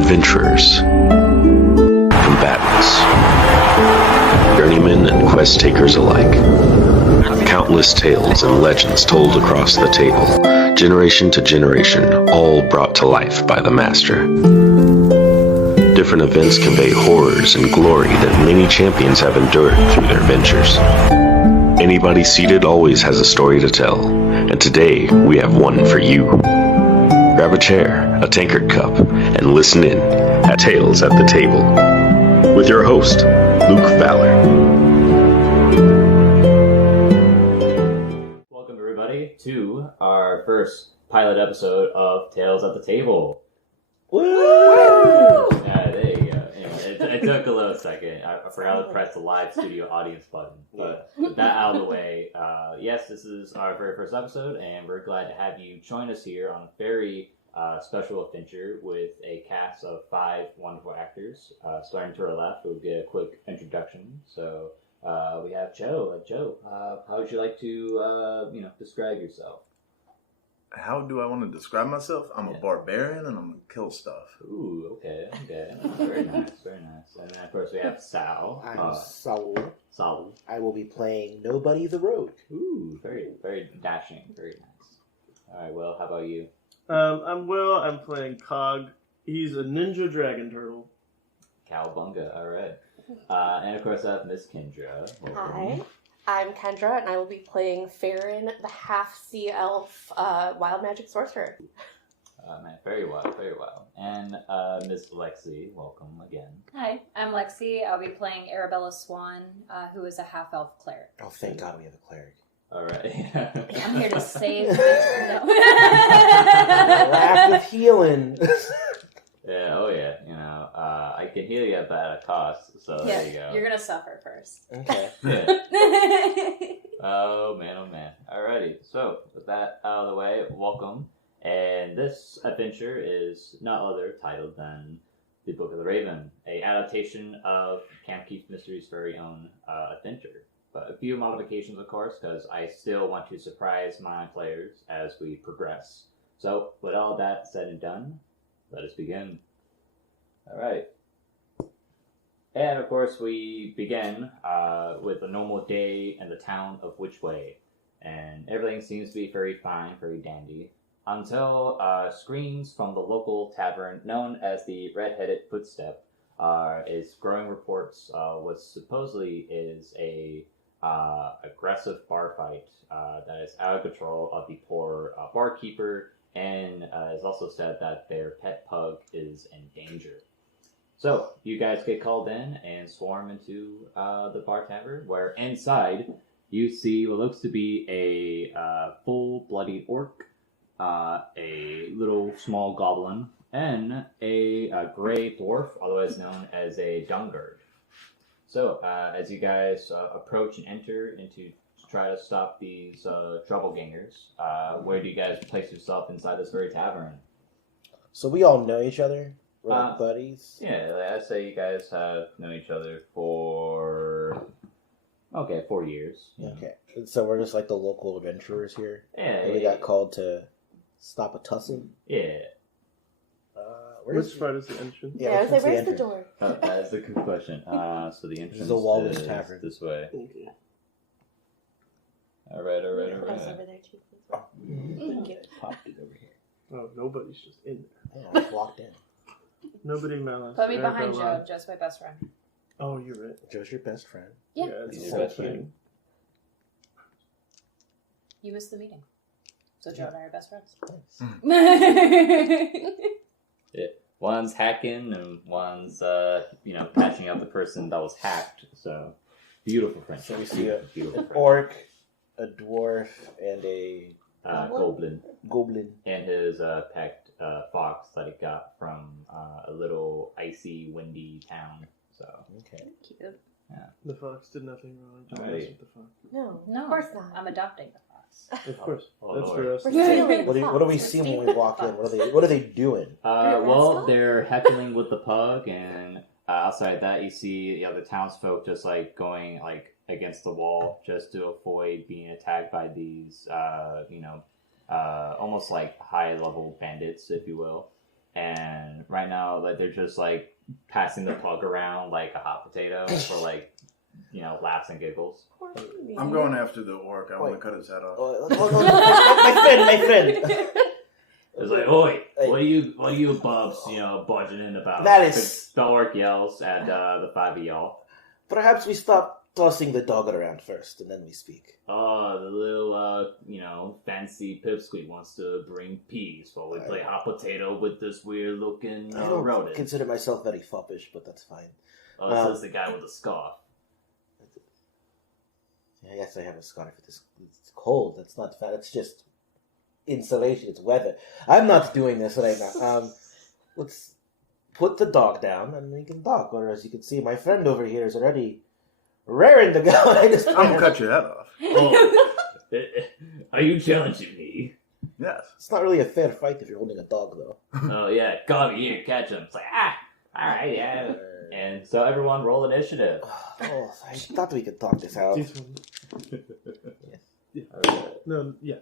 Adventurers, combatants, journeymen and quest takers alike. Countless tales and legends told across the table, generation to generation, all brought to life by the Master. Different events convey horrors and glory that many champions have endured through their ventures. Anybody seated always has a story to tell, and today we have one for you. Grab a chair, a tankard cup, and listen in at Tales at the Table with your host, Luke Valor. Welcome everybody to our first pilot episode of Tales at the Table. Woo! There you go. It took a little second. I forgot to press the live studio audience button. But with that out of the way, yes, this is our very first episode, and we're glad to have you join us here on a very special adventure with a cast of 5 wonderful actors. Starting to our left, we'll get a quick introduction. So we have Joe. Joe, how would you like to describe yourself? How do I want to describe myself? I'm a barbarian and I'm gonna kill stuff. Ooh, okay. Very nice. And then, of course, we have Saul. I'm Saul. Saul. I will be playing Nobody the Rogue. Ooh, very, very dashing. Very nice. All right, Will, how about you? I'm Will. I'm playing Cog. He's a ninja dragon turtle. Cowabunga. All right. And, of course, I have Miss Kendra. Hi. I'm Kendra, and I will be playing Farryn, the half-sea elf wild magic sorcerer. Man, very well. And Miss Lexi, welcome again. Hi, I'm Lexi. I'll be playing Arabella Swan, who is a half-elf cleric. Oh, thank God we have a cleric. All right. I'm here to save the Lack of healing. Yeah, oh yeah. I can heal you at a cost, so yeah, there you go. You're going to suffer first. Okay. Yeah. Oh man. Alrighty, so with that out of the way, welcome. And this adventure is not other titled than The Book of the Raven, a adaptation of Camp Keith Mystery's very own adventure. But a few modifications, of course, because I still want to surprise my players as we progress. So, with all that said and done, let us begin. Alright. And, of course, we begin with a normal day in the town of Whichway. And everything seems to be very fine, very dandy. Until screams from the local tavern known as the Red-Headed Footstep is growing reports what supposedly is a aggressive bar fight that is out of control of the poor barkeeper, and it's also said that their pet pug is in danger. So you guys get called in and swarm into the bar tavern, where inside you see what looks to be a full-bloodied orc, a little small goblin, and a gray dwarf, otherwise known as a Dungard. So, as you guys approach and enter to try to stop these troublegangers, where do you guys place yourself inside this very tavern? So we all know each other? We're like buddies? Yeah, I'd say you guys have known each other for 4 years. Yeah. Okay. So we're just like the local adventurers here? Yeah. And we got called to stop a tussle? Yeah. Which part is the entrance? Yeah, I was like, where's the door? That is a good question. So the entrance is the Walrus is Tavern. This way. Okay. All right. I was over there too, please. Oh. Thank you. Popped it over here. Oh, nobody's just in there. Yeah, I just walked in. Nobody Malice. Put me behind Arabella. Joe, Joe's my best friend. Oh, you're right. Joe's your best friend. Yeah. It's He's the your whole best friend. thing. You missed the meeting. So Joe and I are best friends. Nice. Yeah. One's hacking and one's patching up the person that was hacked. So beautiful friendship. So we see a beautiful an friendship. orc, a dwarf, and a Goblin. goblin. And his pet fox that he got from a little icy, windy town. So Okay. Cute. The fox did nothing wrong. Don't Right. mess with the fox. No, No, of course not. I'm adopting the fox. Of course. Oh, That's Lord. for us. We're So, stealing what do we the see fox. when we walk in? What are they doing? Well, they're heckling with the pug, and outside that, you see the townsfolk just like going like against the wall just to avoid being attacked by these, almost like high-level bandits, if you will. and right now, like they're just like passing the pug around like a hot potato for like laughs and giggles. I'm going after the orc. I want to cut his head off. My friend. It's like, oi, what are you bubs, budgeting about? Malice. The orc yells at the 5 of y'all. Perhaps we stop tossing the dog around first, and then we speak. Oh, the little, fancy pipsqueak wants to bring peace while we play hot potato with this weird-looking I don't rodent. consider myself very foppish, but that's fine. Oh, says the guy with the scarf. Yes, I have a scarf. It's cold. That's not fat. It's just insulation. It's weather. I'm not doing this right now. Let's put the dog down and we can talk. Or as you can see, my friend over here is already raring to go. I'm gonna cut your head off. Oh, are you challenging me? Yes. It's not really a fair fight if you're holding a dog, though. Oh yeah, come here, catch him. It's like all right, yeah. And so everyone, roll initiative. Oh, I thought we could talk this out. This one. Yeah. No, yeah.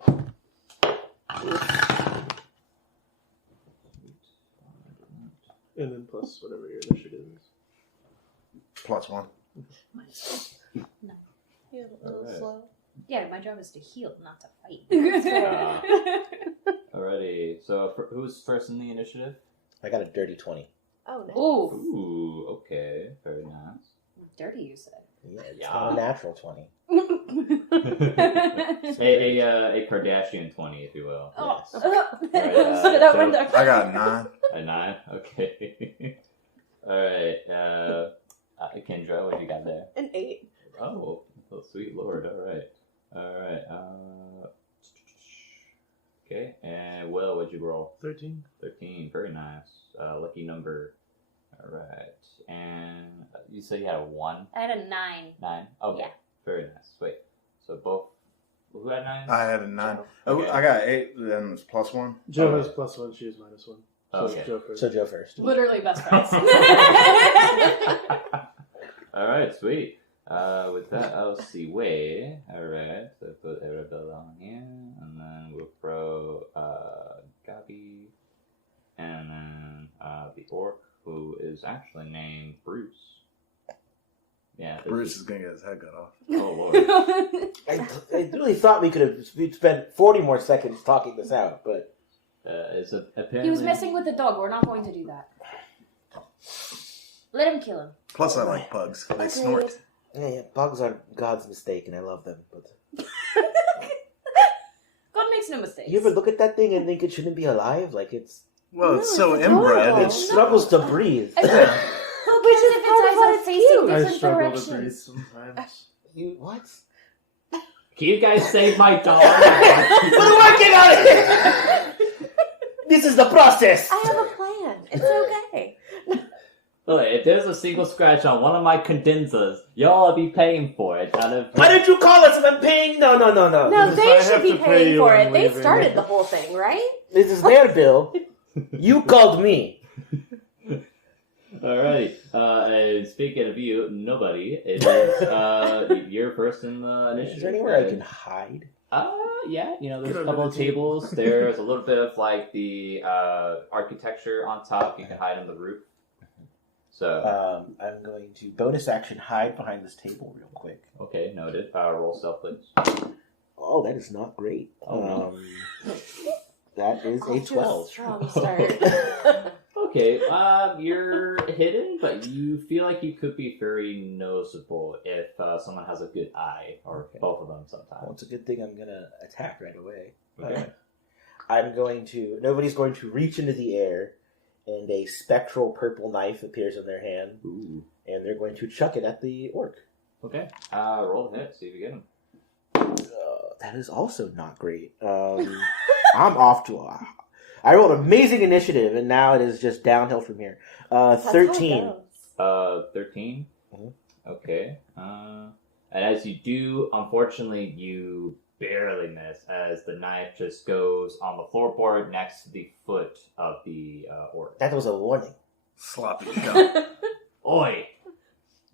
And then plus whatever your initiative is. +1. No. You're a little Alright. slow. Yeah, my job is to heal, not to fight. Alrighty. So who's first in the initiative? I got a dirty 20. Oh, nice. Ooh, Ooh, okay, very nice. dirty, you said. Yeah, it's Yeah. not a natural 20. a Kardashian 20, if you will. Oh. Yes. Put it out window. I got a 9. A 9? Okay. Alright, Kendra, what you got there? An 8. Oh, sweet lord, alright. Okay, and Will, what'd you roll? 13. 13, very nice. Lucky number. Alright, and you said you had a 1? I had a 9. 9? Okay, Yeah. very nice. Wait, so both, who had 9? I had a 9. Okay. I got 8, then it's +1. Joe Okay. has +1, she has -1. So Okay. Joe first. So Joe first. Literally best friends. Alright, sweet. With that, I'll see way. Alright, so put Arabella on here, and then we'll throw Gabi, and then the orc, who is actually named Bruce. Yeah, Bruce is going to get his head cut off. Oh lord. I really thought we'd spent 40 more seconds talking this out, but It's apparently... He was messing with the dog. We're not going to do that. Let him kill him. Plus, I like pugs. They snort. yeah, bugs are God's mistake, and I love them. But God makes no mistakes. you ever look at that thing and think it shouldn't be alive? Like it's Well, it's No, so it's inbred. adorable. it struggles to breathe. Who cares if its eyes are facing I different struggle to breathe directions? sometimes. You what? Can you guys save my dog? We're working on it. This is the process. I have a plan. It's okay. Look, if there's a single scratch on one of my condensers, y'all will be paying for it out of... Why did you call us if I'm paying? No. No, This is why I they should have be to pay paying you for when it. They leaving. started the whole thing, right? This is their bill. You called me. Alrighty. And speaking of you, nobody. It is you're first in the initiative. Is there anywhere I can hide? Yeah. There's Get a under couple the of tables. There's a little bit of like the architecture on top. You can hide on the roof. So I'm going to bonus action hide behind this table real quick. okay, noted. Roll stealth, please. Oh, that is not great. Oh, no. That is Off a to 12. strong start. Okay, you're hidden, but you feel like you could be very noticeable if someone has a good eye, or Okay. both of them Well, sometimes. it's a good thing I'm going to attack right away. Okay. Nobody's going to reach into the air, and a spectral purple knife appears in their hand, Ooh. and they're going to chuck it at the orc. Okay. Roll the hit, see if you get him. That is also not great. I'm off to I rolled amazing initiative, and now it is just downhill from here. That's how it 13. goes. 13? Mhm. Okay. And as you do, unfortunately, you barely miss as the knife just goes on the floorboard next to the foot of the orc. That was a warning. Sloppy jump. Oi!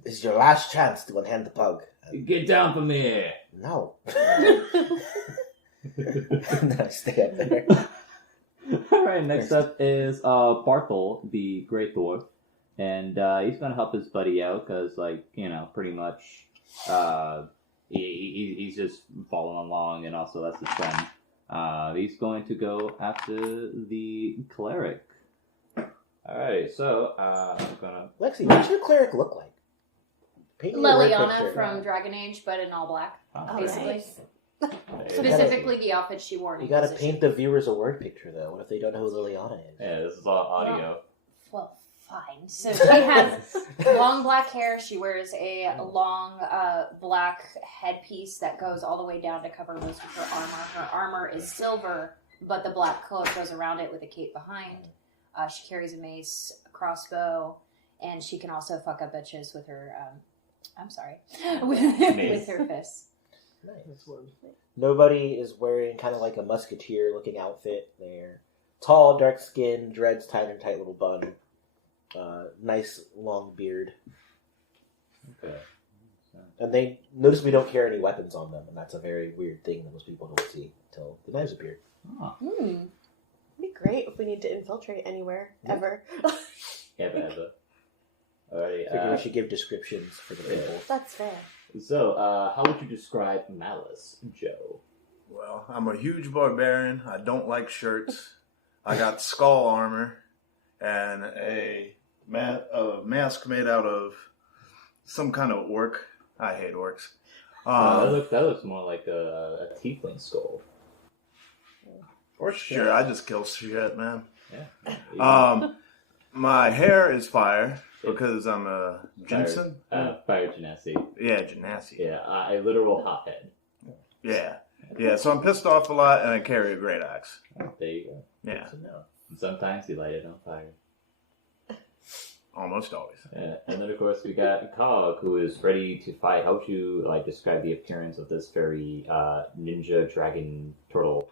This is your last chance to unhand the pug. Get down from here! No. And then I stay up there. Alright, next up is Barthel, the Great Dwarf. And he's gonna help his buddy out because, like, you know, pretty much he's just following along, and also that's his friend. He's going to go after the cleric. Alright, so I'm gonna. Lexi, what's your cleric look like? Paint me a word Liliana picture. from Dragon Age, but in all black, Oh, basically. nice. Specifically the outfit she wore. in You gotta Inquisition. paint the viewers a word picture, though. What if they don't know who Liliana is? Yeah, this is all audio. Well, fine. So she has long black hair. She wears a long black headpiece that goes all the way down to cover most of her armor. Her armor is silver, but the black cloak goes around it with a cape behind. She carries a mace, a crossbow, and she can also fuck up bitches with her. I'm sorry, with her fists. Nice. Nobody is wearing kind of like a musketeer-looking outfit. They're tall, dark skin, dreads tied in a tight little bun. Nice long beard. Okay. And they notice we don't carry any weapons on them, and that's a very weird thing that most people don't see until the knives appear. Oh. It'd be great if we need to infiltrate anywhere, ever. Ever. Alrighty. I figure we should give descriptions for the people. That's fair. So, how would you describe Malice, Joe? Well, I'm a huge barbarian. I don't like shirts. I got skull armor and a mask made out of some kind of orc. I hate orcs. That looks more like a tiefling skull. Or sure, I just kill shit, man. Yeah. My hair is fire because I'm a Jensen. Fire genasi. Yeah, genasi. Yeah, a literal hothead. Yeah. So I'm pissed off a lot, and I carry a great axe. There you go. Yeah, And sometimes you light it on fire. almost always. Yeah. And then, of course, we got Cog, who is ready to fight. How would you describe the appearance of this very ninja dragon turtle?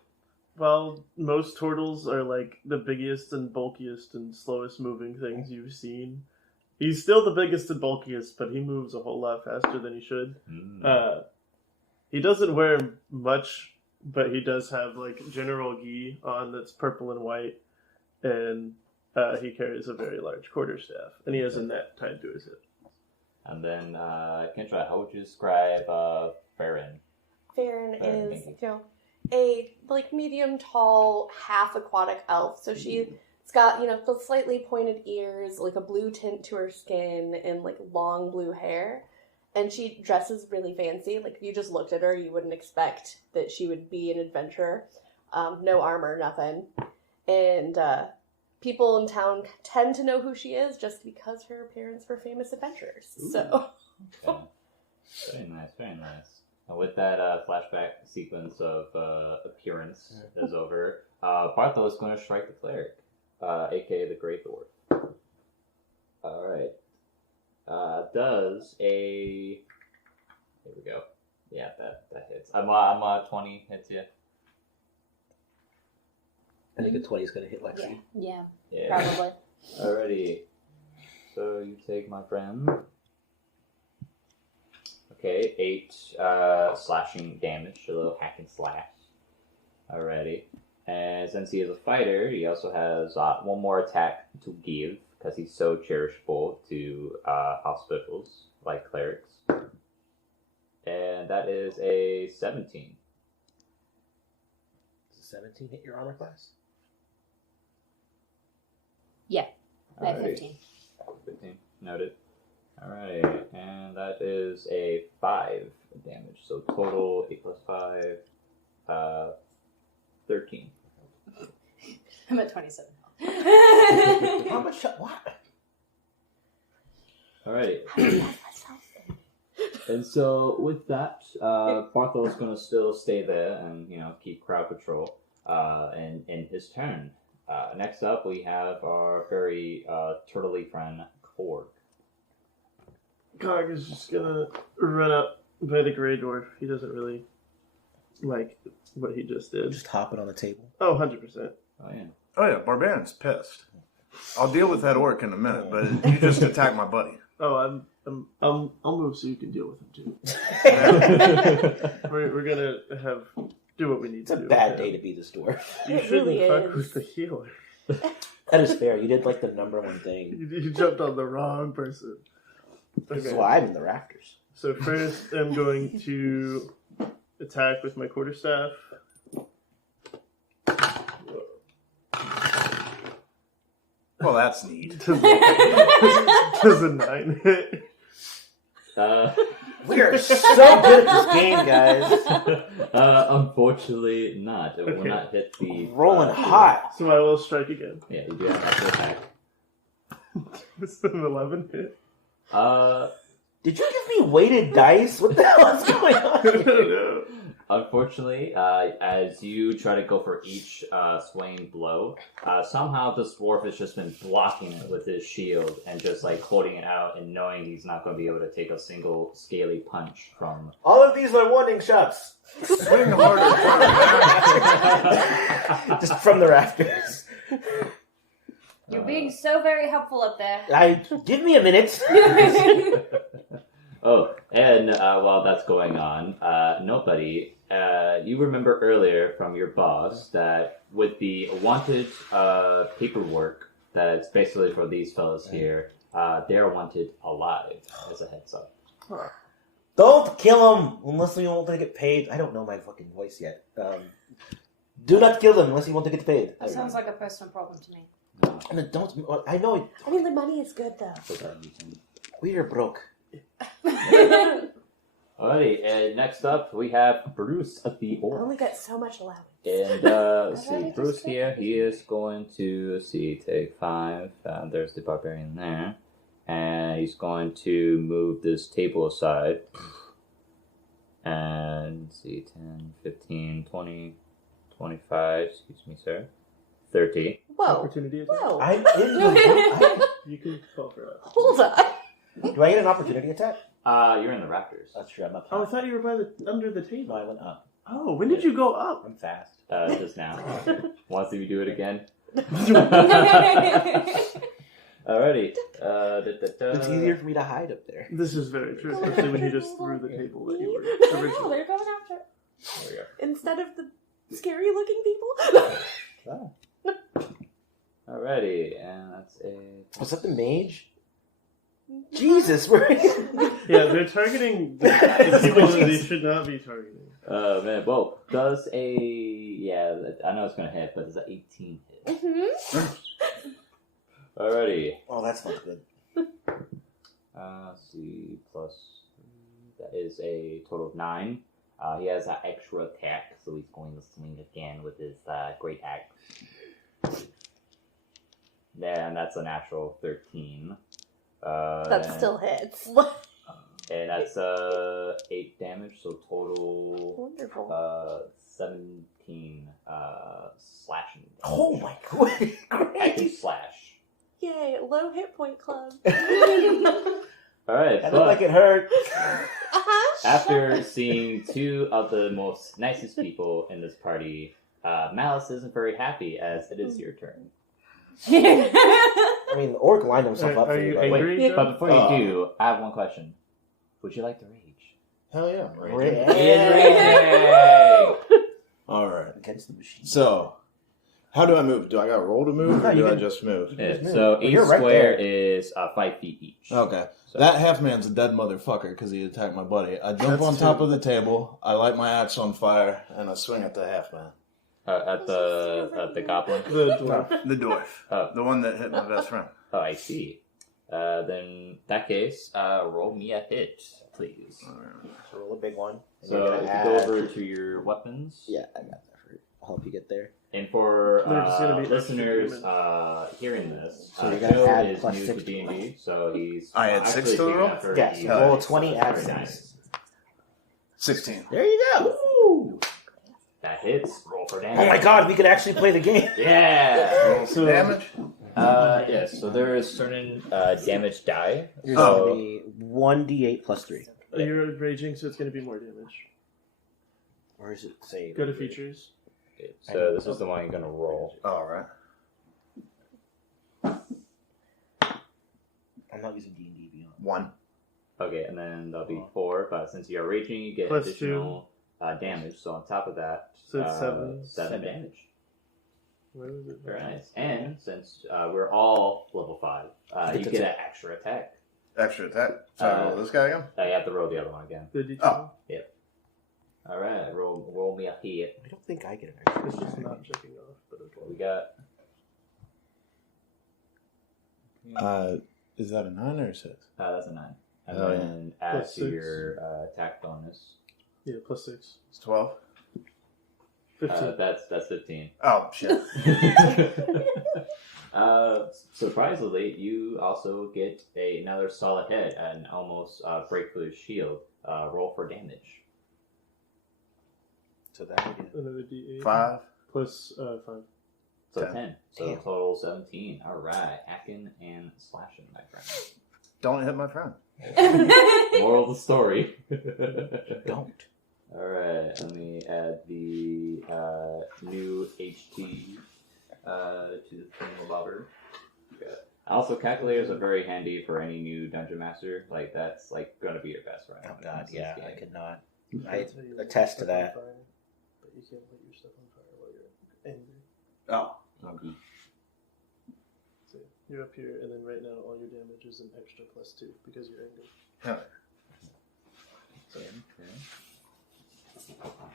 Well, most turtles are like the biggest and bulkiest and slowest moving things you've seen. He's still the biggest and bulkiest, but he moves a whole lot faster than he should. He doesn't wear much, but he does have like general gi on that's purple and white, and he carries a very large quarterstaff, and he has a net tied to his hip. And then, Kendra, how would you describe Farryn? Farryn is, a medium tall, half aquatic elf. So she's got, the slightly pointed ears, like a blue tint to her skin, and like long blue hair. And she dresses really fancy. Like if you just looked at her, you wouldn't expect that she would be an adventurer. No armor, nothing. And people in town tend to know who she is just because her parents were famous adventurers. Ooh. So Okay. Very nice, very nice. And with that flashback sequence of appearance is over, Barthel is going to strike the cleric, aka the Great Dwarf. Alright. Does a... Here we go. Yeah, that hits. I'm 20 hits you. I think a 20 is going to hit Lexi. Yeah, Yeah. probably. Alrighty. So you take my friend. Okay, 8 slashing damage, a little hack and slash. Alrighty. And since he is a fighter, he also has one more attack to give, because he's so cherishable to hospitals, like clerics. And that is a 17. Does a 17 hit your armor class? Yeah, at Alrighty. 15. 15. Noted. Alright, and that is a 5 damage. So total 8 plus 5, 13. I'm at 27. How much? What? Alright. And so with that, Barthel is going to still stay there and keep crowd patrol. And in his turn, next up we have our very turtley friend Korg. Cog is just gonna run up by the Grey Dwarf. He doesn't really like what he just did. Just hopping on the table. Oh, 100%. Oh yeah. Oh yeah, barbarian's pissed. I'll deal with that orc in a minute, but you just attacked my buddy. Oh, I'll move so you can deal with him too. We're gonna have do what we need It's to a do. bad with day him. to be the store. You It shouldn't really fuck is. with the healer. That is fair. You did like the number one thing. You jumped on the wrong person. This is Okay. why I'm in the rafters. So first, I'm going to attack with my quarterstaff. Well, that's neat. Does a 9 hit? We are so good at this game, guys. Unfortunately, not. It will Okay. not hit the. Rolling hot. So I will strike again. Yeah, you do have to attack. This is an 11 hit. Did you give me weighted dice? What the hell is going on here? No. Unfortunately, as you try to go for each swaying blow, somehow this dwarf has just been blocking it with his shield and just like holding it out and knowing he's not going to be able to take a single scaly punch from. All of these are warning shots. Swing harder. Just from the rafters. You're being so very helpful up there. Give me a minute. Oh, and while that's going on, nobody. You remember earlier from your boss that with the wanted paperwork, that it's basically for these fellas here. They're wanted alive. As a heads up. Don't kill them unless you want to get paid. I don't know my fucking voice yet. Do not kill them unless you want to get paid. That sounds like a personal problem to me. Don't. I know. I mean, the money is good though. We are broke. Alrighty, and next up we have Bruce at the I orc. only got so much allowance. And see, Bruce here, he is going to take 5. There's the barbarian there, and he's going to move this table aside. And see, 10, 15, 20, 25. Excuse me, sir. 30. Whoa. Opportunity attack. Whoa. I didn't. You can fall for that. Hold on. Do I get an opportunity attack? You're in the rafters. That's true. I'm up. Oh, I thought you were by under the No, table. I went up. Oh, when did you go up? I'm fast. Just now. Want to see me do it again? Alrighty. It's easier for me to hide up there. This is very true, especially when you just threw the table that you were No, originally. they're going after it. There we go. Instead of the scary looking people. Oh. Alrighty, and that's a. Was that the mage? Jesus, we're. Yeah, they're targeting the people that they should not be targeting. Oh man, well, does a. Yeah, I know it's gonna hit, but does an 18 hit? Mm-hmm. Alrighty. Oh, that's not good. C plus. That is a total of 9. He has an extra attack, so he's going to swing again with his great axe. Yeah, and that's a natural 13. That and- still hits. And that's 8 damage, so total Wonderful. 17 slashing damage. Oh my god. I can slash. Yay, low hit point club. Alright, That but looked like it hurt. after seeing 2 of the most nicest people in this party, Malice isn't very happy as it is your turn. I mean, the orc lined himself up Are for you you. buddy. angry? Wait, but before you Oh. do, I have one question. Would you like to rage? Hell yeah. Yay! All right. Against the machine. So, how do I move? Do I got to roll to move, No, or you do I can- just move? Yeah, Just move. so But each you're right square there. is 5 feet each. Okay. So- That half man's a dead motherfucker because he attacked my buddy. I jump That's on top two. of the table, I light my axe on fire, and I swing at the half man. At the goblin. The dwarf. The dwarf. Oh. The one that hit my best friend. Oh, I see. Then in that case, roll me a hit, please. So roll a big one. and So you're if gonna you go add- over to your weapons, Yeah, I got that for you. I'll help you get there. and for There's gonna be extra listeners damage. hearing this, So you're gonna Joe add is plus new 6 to to D&D, so he's I had 6 actually to the taking roll? that very Yes, easy. roll nice. 20, add Very 6. nice. 16. There you go. That hits. Roll for damage. Oh my god, we could actually play the game. Yeah. Roll some damage? Yes. So there is certain damage die. It's So gonna be 1d8 plus 3. You're raging, so it's going to be more damage. Or is it save? Go to features. so this is the one you're gonna roll. All right. I'm not using D&D Beyond. 1. Okay, and then there'll be 4. But since you're raging, you get Plus additional damage. So on top of that, So it's 7. 7 damage. Where is it? Very nice. And since we're all level 5, you get an extra attack. Extra attack. So I roll this guy again? You have to roll the other one again. The D20? Oh. Yep. Alright, roll me a hit. I don't think I get an extra. It's just not checking off, but okay. What we got? Is that a 9 or a 6? That's a 9. And Oh, then add Plus to 6. your attack bonus. Yeah, plus 6. It's 12. 15. That's 15. Oh, shit. Surprisingly, you also get another solid hit and almost break through his shield. Roll for damage. So that would be Another D8. 5. Plus 5. So 10. 10. So Damn. total 17. Alright. Hacking and slashing, my friend. Don't hit my friend. Moral of the story. don't. Alright, let me add the new HT to the thermometer. Also, calculators are very handy for any new dungeon master. Like, that's like going to be your best friend. Oh when it god, comes to yeah, this I game. could not. You I can't set your attest to stuff on that. fire, but you can't light your stuff on fire while you're angry. Oh. Okay. So you're up here, and then right now all your damage is an extra +2 because you're angry. Hell.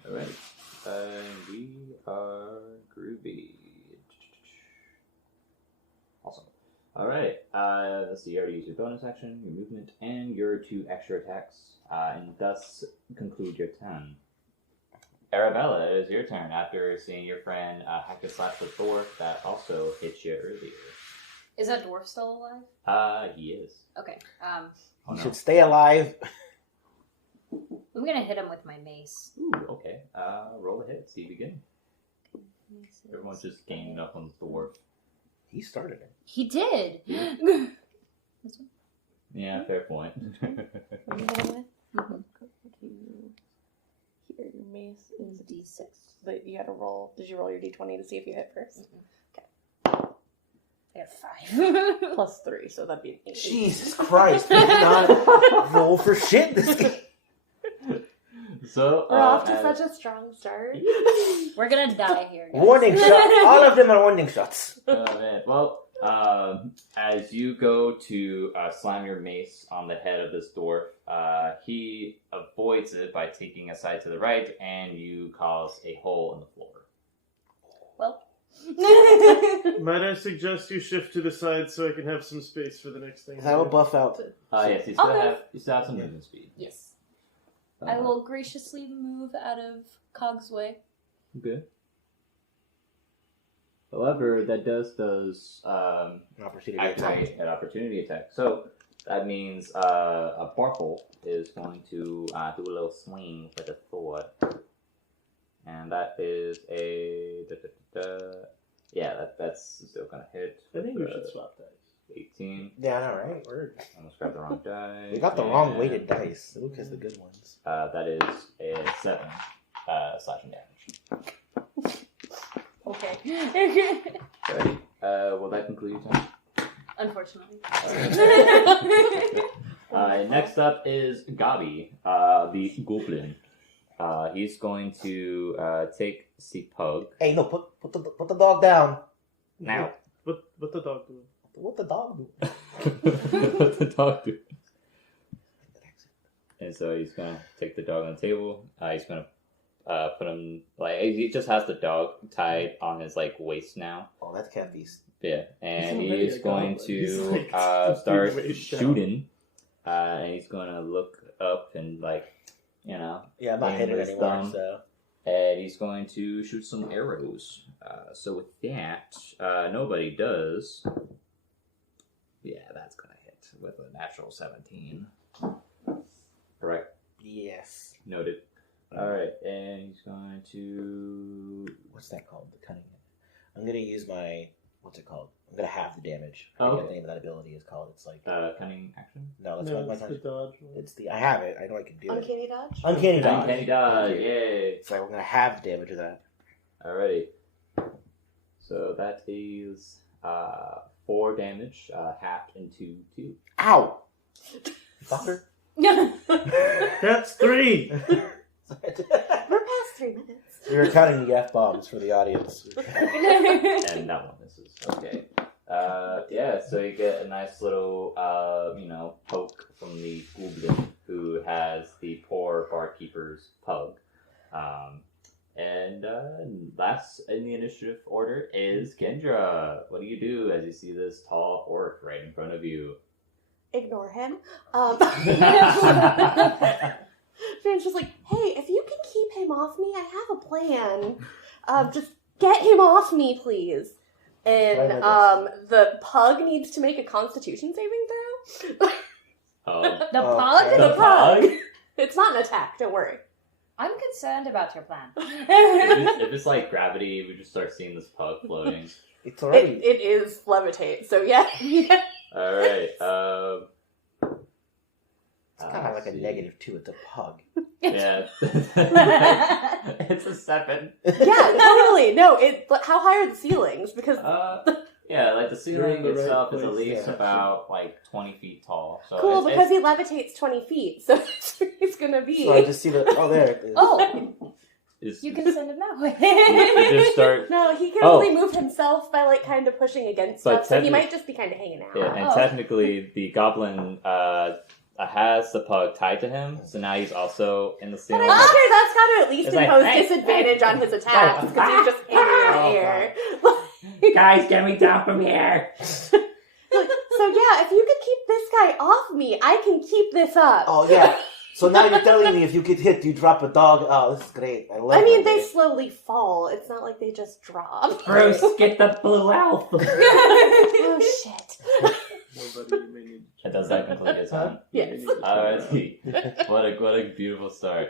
Alright. We are groovy. Awesome. Alright. Let's see. You already used your bonus action, your movement, and your 2 extra attacks. And thus conclude your turn. Arabella, it is your turn after seeing your friend hack and slash the dwarf that also hit you earlier. Is that dwarf still alive? He is. Okay. Oh, You no. should stay alive. I'm gonna hit him with my mace. Ooh, okay. Roll a hit. See begin. Everyone's just ganging up on the dwarf. He started it. He did. Yeah, fair point. What are you hitting with? Here, your mace is D6. But you gotta roll. Did you roll your d20 to see if you hit first? I got 5. Plus 3, so that'd be an 8. Jesus Christ! We cannot roll for shit this game. So We're off to as- such a strong start. We're gonna die here, guys. Warning shot. All of them are warning shots. Oh man. Well, as you go to slam your mace on the head of this dwarf, he avoids it by taking a side to the right, and you cause a hole in the floor. Well. Might I suggest you shift to the side so I can have some space for the next thing? I will buff out. Yes, you still Okay. have some movement speed. Yes. I will graciously move out of Cog's way. Okay. However, that does An opportunity attack. activate an opportunity attack. So that means a Barkle is going to do a little swing with a sword, and that is a yeah. That's still gonna hit. I think we should swap dice. 18. Yeah, I know, right? Word. Almost grabbed the wrong die. We got the wrong weighted dice. Luke has the good ones. That is a 7 slashing damage. Okay. Ready? Will that conclude your turn? Unfortunately. Next up is Gabi, the goblin. He's going to take the pug. Hey, no, put the dog down. Now. What the dog doing? What the dog do? What the dog do? And so he's gonna take the dog on the table. He's gonna put him like he just has the dog tied on his like waist now. Oh, that's Kathy's. Yeah, and He's he already is a going goblin. to He's like start 50 ways down. shooting. And he's gonna look up and like Yeah, I'm not aim hitting with his anymore, thumb. so. And he's going to shoot some arrows. So with that, nobody does. Yeah, that's gonna hit with a natural 17. Correct. Yes. Noted. All right, and he's going to. What's that called? The cunning. I'm gonna use my. What's it called? I'm gonna have the damage. I Oh, forget okay. the name of that ability is called. It's like Cunning action. no, that's No, my it's the turn. dodge one. It's the I have it. I know I can do it. Uncanny dodge? Uncanny dodge. Uncanny dodge. Yay! It's like we're gonna have the damage of that. Alrighty. So that is 4 damage, halved into 2. Ow! Fucker. That's 3. We're past 3 minutes. We were counting the F-bombs for the audience. And that one misses. Okay. Yeah, so you get a nice little, poke from the goblin who has the poor barkeeper's pug. And last in the initiative order is Kendra. What do you do as you see this tall orc right in front of you? Ignore him. Farryn's just like, hey, if you can keep him off me, I have a plan. Just get him off me, please. And the pug needs to make a Constitution saving throw. The pug? Okay. The pug. It's not an attack. Don't worry. I'm concerned about your plan. If it's like gravity, we just start seeing this pug floating. It's already... It is levitate. So yeah. All right. It's kind of like a -2 with the pug. Yeah. It's a 7. Yeah, totally. No, how high are the ceilings? Because Yeah, like the You're in ceiling the right itself is at place, least yeah. about like 20 feet tall. So cool, it's, because he levitates 20 feet, so that's where he's gonna be. So I just see the... Oh, there it is. Oh, it's, you can send him that way. it just start. No, he can Oh. only move himself by like kind of pushing against But stuff, so he techni- might just be kind of hanging out. Yeah, and Oh. technically the goblin has the pug tied to him, so now he's also in the But ceiling. I figure that's got to at least It's like, impose hey, disadvantage on his attacks, because he's just hanging in the Oh, air. Guys, get me down from here! So yeah, if you could keep this guy off me, I can keep this up. Oh, yeah. So now you're telling me if you get hit, you drop a dog. Oh, this is great. I love I mean, it. they slowly fall. It's not like they just drop. Bruce, get the blue elf! Oh shit. Nobody, you may need to That does that conclude his turn? Yes. Alrighty. What a beautiful start.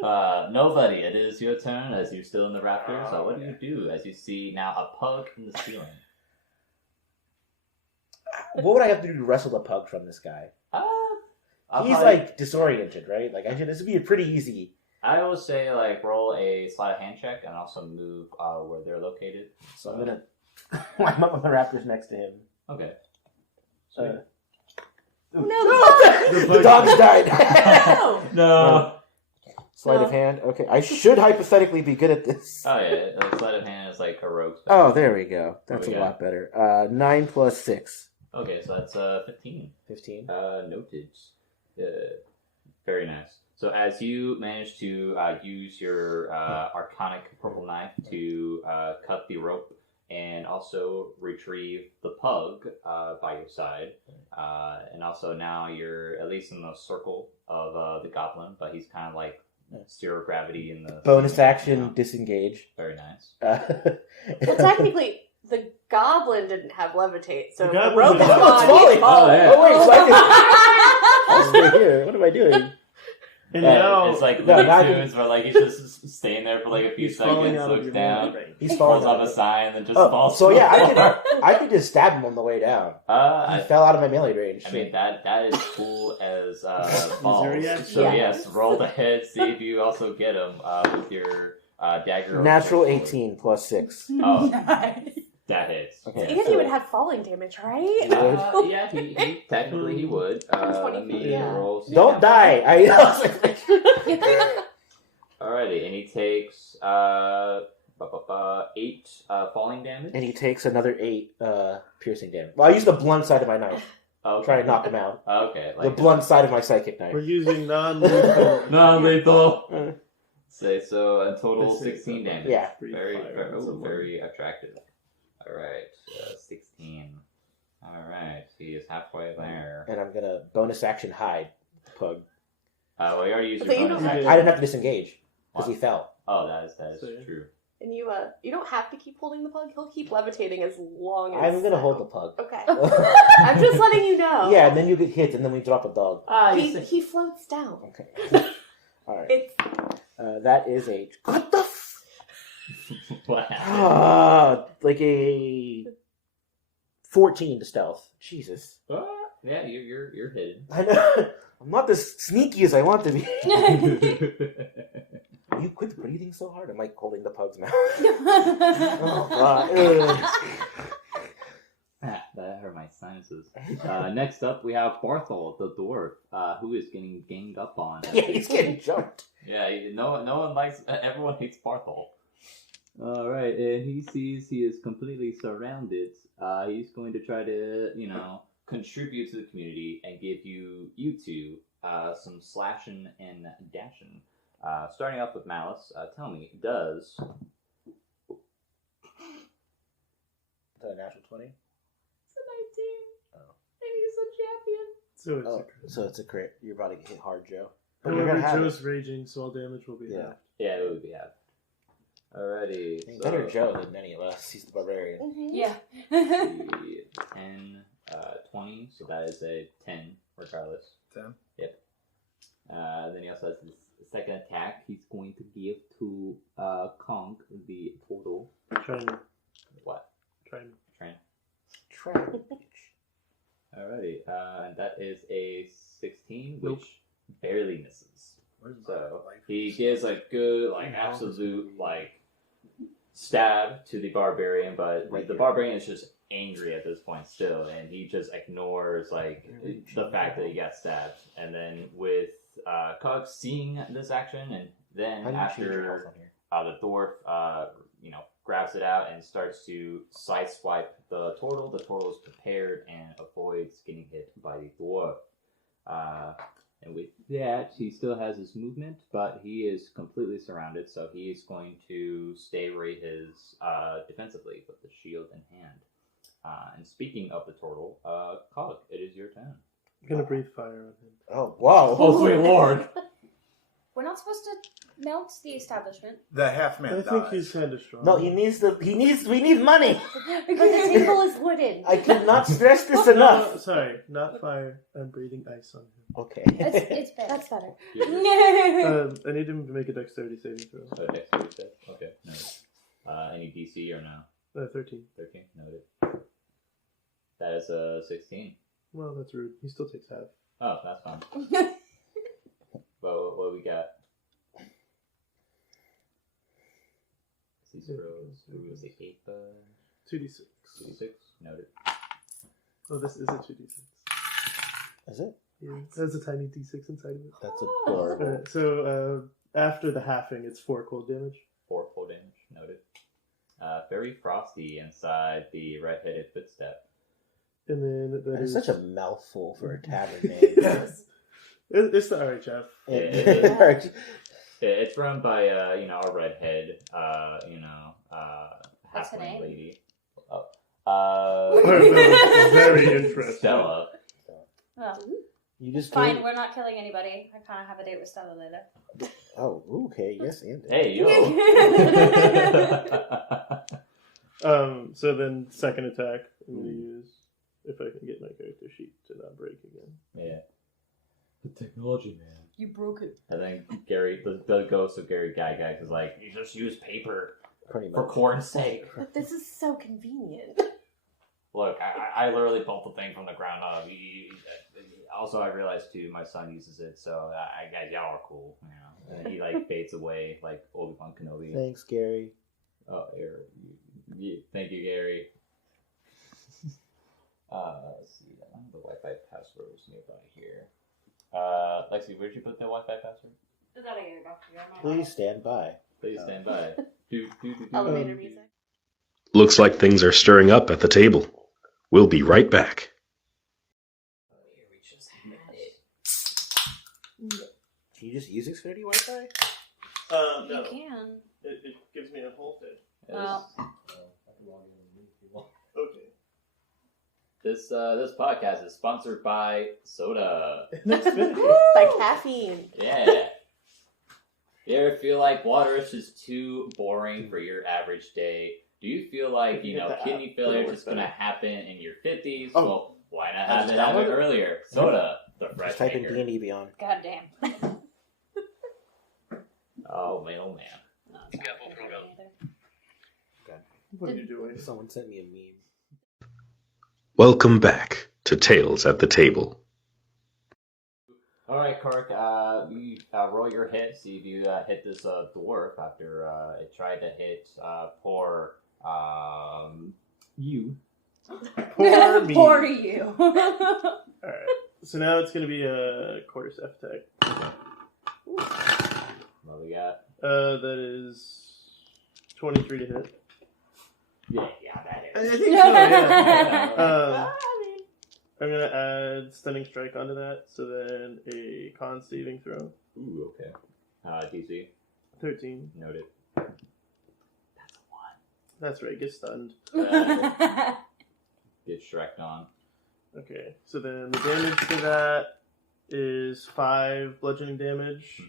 Nobody, it is your turn as you're still in the raptor. So what do you do as you see now a pug in the ceiling? What would I have to do to wrestle the pug from this guy? I'll He's probably- like disoriented, right? Like this would be pretty easy. I will say like roll a sleight of hand check and also move where they're located. So I'm gonna climb up on the raptors next to him. Okay. No, the The dog's died. No. No. Sleight of hand. Okay, I should hypothetically be good at this. Oh yeah, like sleight of hand is like a rogue spell. Oh, there we go. That's we a got? lot better. 9 plus 6. Okay, so that's 15. 15. Noted. Very nice. So as you manage to use your arcanic purple knife to cut the rope and also retrieve the pug by your side, and also now you're at least in the circle of the goblin, but he's kind of like zero gravity in the Bonus action, now. disengage. Very nice. Well, technically, the goblin didn't have levitate, so The the goblin rope is didn't. Oh, it's on. falling. He's falling. yeah. Oh, wait, so I'll stay here. What am I doing? And now It's like No, Looney now Tunes where like he's just staying there for like a few he's falling seconds, out of looks your down, melee range. He's falls falling off out a of sign, and then just Oh, falls. so to yeah, the floor. I could just stab him on the way down. He I fell out of my melee range. I mean that is cool as balls. reaction? So Yeah. yes, roll the hit, see if you also get him with your dagger. or Natural sword. 18 plus 6. Oh, Nice. that hits. Okay. And he would have falling damage, right? Yeah, he technically he would. Let me Yeah. roll. see Don't how- die! Alrighty, and he takes 8 falling damage. And he takes another 8 piercing damage. Well, I used the blunt side of my knife. Okay. Try to knock him out. Okay, The blunt side of my psychic knife. We're using non-lethal. non-lethal. Say so. In total, This is 16 damage. Yeah. Very attractive. All right, 16. All right, he is halfway there. And I'm gonna bonus action hide the pug. Well, you already used So your you bonus don't- action. Yeah. I didn't have to disengage because he fell. Oh, that is So, yeah. true. And you don't have to keep holding the pug. He'll keep levitating as long as. I'm gonna hold the pug. Okay. I'm just letting you know. Yeah, and then you get hit, and then we drop a dog. He floats down. Okay. All right. It's That is a what the What happened? like a 14 to stealth. Jesus. Yeah, you're hidden. I know. I'm not as sneaky as I want to be. You quit breathing so hard. I'm like holding the pug's mouth. Oh god. Ugh. That hurt my sinuses. Next up, we have Barthol, the dwarf, who is getting ganged up on. Yeah, he's getting jumped. Yeah, no one likes. Everyone hates Barthol. All right, and he sees he is completely surrounded. He's going to try to, contribute to the community and give you two some slashing and dashing. Starting off with Malice, tell me, does... Is that a natural 20? It's a 19. Oh. And he's a champion. So It's a crit. You're about to get hit hard, Joe. But you're however, gonna have Joe's raging, so all damage will be half. Yeah, it would be half. Alrighty. it. Better Joe than any of us. He's the barbarian. Mm-hmm. Yeah. 10, 20, so that is a 10 regardless. 10. Yep. Then he also has his second attack. He's going to give to Kong the total. Train. What? Train. Alrighty. And that is a 16, which barely misses. So he gives a good, absolute, stab to the barbarian, but the barbarian is just angry at this point still, and he just ignores, the fact that he got stabbed. And then with Cog seeing this action, and then after the dwarf, grabs it out and starts to sideswipe the turtle is prepared and avoids getting hit by the dwarf. And with that, he still has his movement, but he is completely surrounded, so he is going to stay where he is defensively with the shield in hand. And speaking of the turtle, Cog, it is your turn. I'm gonna breathe fire on him. Oh, wow. Oh, sweet lord! We're not supposed to melt the establishment. The half man I dies. think he's kind of strong. No, we need money. But the table is wooden. I cannot stress this enough. No, sorry, not fire. I'm breathing ice on him. Okay. It's better. That's better. I need him to make a dexterity saving throw. Dexterity check. Okay, noted. Any DC or no? 13. 13, noted. That is a 16. Well, that's rude. He still takes half. Oh, that's fine. Well, what we got? These rolls. Who was the 8? 2d6. 2d6, noted. Oh, this is a 2d6. Is it? Yeah, there's a tiny d6 inside of it. That's adorable. So, after the halving, it's 4 cold damage. 4 cold damage, noted. Very frosty inside the red-headed footstep. And then that It's is... such a mouthful for a tavern name. It's the RHF. It's run by a redhead, What's her halfling name? lady. Oh, Very interesting. Stella. Well, You just fine, gave- we're not killing anybody. I kind of have a date with Stella later. Oh, okay. Yes, and Hey, yo. So then second attack I'm gonna use if I can get my character sheet to not break again. Yeah. The technology, man. You broke it. And then Gary, the ghost of Gary Gygax is like, you just use paper pretty for much. corn's sake. But this is so convenient. Look, I literally built the thing from the ground up. Also, I realized too, my son uses it, so I guess y'all are cool. And he fades away like Obi-Wan Kenobi. Thanks, Gary. Oh, here. Thank you, Gary. Let's see. I don't have the Wi-Fi password is nearby here. Lexi, where'd you put the Wi-Fi password? Is that a year ago? Please stand by. Please stand by. Elevator music. Looks like things are stirring up at the table. We'll be right back. Here we just had it. Can you just use Xfinity Wi-Fi? No. You can. It gives me a whole thing. Well. Okay. This podcast is sponsored by soda. By caffeine. Yeah. You ever feel like water is just too boring for your average day? Do you feel like, kidney failure is just going to happen in your 50s? Oh. Well, why not I have just it happen downloaded it. earlier? Soda, the fresh Just type in maker. D&D Beyond. God damn. Oh, man, oh, man. What are you doing? Someone sent me a meme. Welcome back to Tales at the Table. All right, Kark, you roll your hit, see if you hit this dwarf after it tried to hit poor you. Poor me. Poor you. Alright. So now it's going to be a quarterstaff attack. What we got? That is 23 to hit. Yeah, that I is. think so, yeah. I'm going to add Stunning Strike onto that, so then a con saving throw. Ooh, okay. DC. 13. Noted. That's right, get stunned. Get Shrek'd on. Okay, so then the damage to that is 5 bludgeoning damage.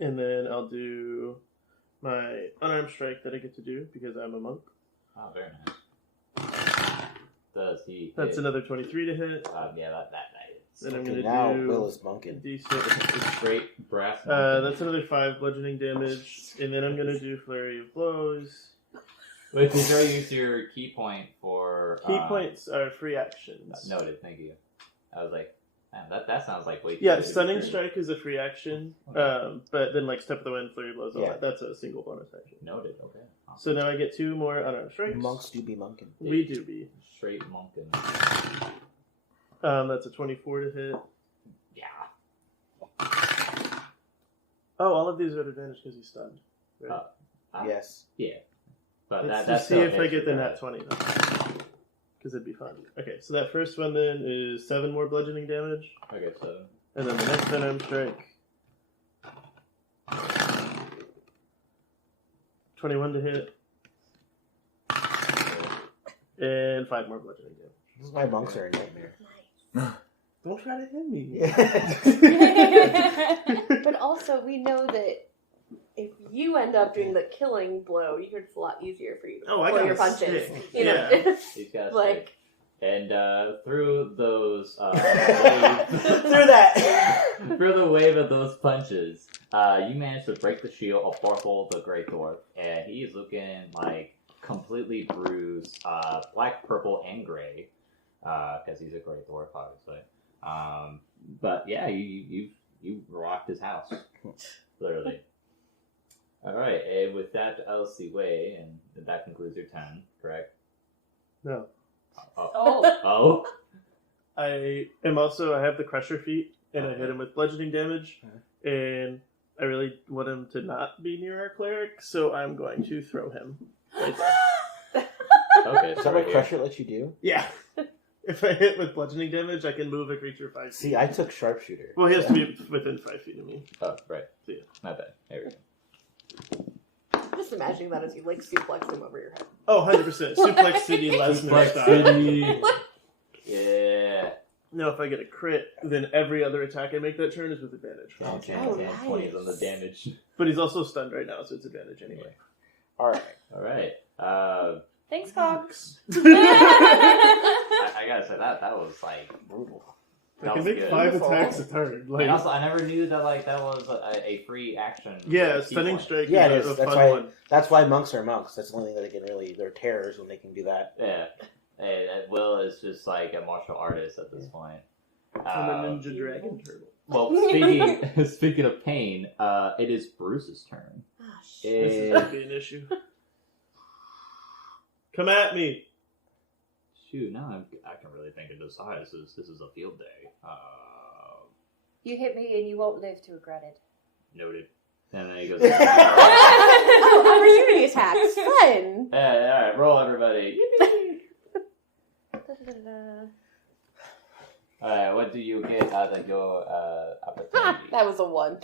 And then I'll do my unarmed strike that I get to do because I'm a monk. Oh, very nice. Does he? That's hit? another 23 to hit. Yeah, that is. Then I'm Okay, going now to do Will is monking. D6. It's straight brass. That's another 5 bludgeoning damage. And then I'm going to do Flurry of Blows. Wait, did you use your key point for... Key points are free actions. Noted, thank you. I was like, man, that sounds like way too Yeah, good to be Stunning true. Strike is a free action. Okay. But then like Step of the Wind, Flurry of Blows, all Yeah. that's a single bonus action. Noted, okay. So now I get 2 more unarmed strikes. Monks do be monking. We do be. Straight monkin'. That's a 24 to hit. Yeah. Oh, all of these are at advantage because he's stunned. Right? Yes. Yeah. But Let's that's just see still if I hits get the with nat 20 because it'd be fun. Okay, so that first one then is 7 more bludgeoning damage, that. Okay, so... and then the next unarmed strike. 21 to hit, and 5 more bludgeoning damage. This is why monks are a nightmare. Don't try to hit me. But also, we know that if you end up doing the killing blow, it's a lot easier for you to Oh, I pull got your a punches. stick. You know, He's got a like stick. And through those waves, Through that. through the wave of those punches, you managed to break the shield of Farthol the Grey Dwarf, and he is looking like completely bruised, black, purple, and gray, because he's a Grey Dwarf, obviously. But yeah, you rocked his house, literally. All right, and with that out of the way, and that concludes your 10, correct? No. Oh. I have the Crusher feat, and I hit him with bludgeoning damage, and I really want him to not be near our cleric, so I'm going to throw him right there. Okay, Is that what Crusher lets you do? Yeah. If I hit with bludgeoning damage, I can move a creature 5 feet. See, I took Sharpshooter. Well, he has to be within 5 feet of me. Oh, right. Yeah. Not bad. There we go. just imagining that as you like suplex him over your head. Oh, 100%. Suplex City Lesnar Suplex style. City. Yeah. No, if I get a crit, then every other attack I make that turn is with advantage. Okay. Oh, And nice. 20s on the damage. But he's also stunned right now, so it's advantage anyway. Alright. All right. Thanks, Cox. I gotta say that was like brutal. I That can was make good. 5 attacks a turn. Like, And also, I never knew that that was a free action. yeah, key Stunning point. Strike Yeah, it is is. a That's fun why- one. That's why monks are monks. That's the only thing that they can really... They're terrors when they can do that. Yeah. And Will is just like a martial artist at this point. I'm a Ninja Dragon Turtle. Well, speaking of pain, it is Bruce's turn. Oh, shit. This is going to be an issue. Come at me! Shoot, now I can really think of this. This is a field day. You hit me and you won't live to regret it. Noted. And then he goes. Oh, opportunity attacks. Fun. Hey, all right, roll everybody. All right, what do you get out of your opportunity? That was a 1.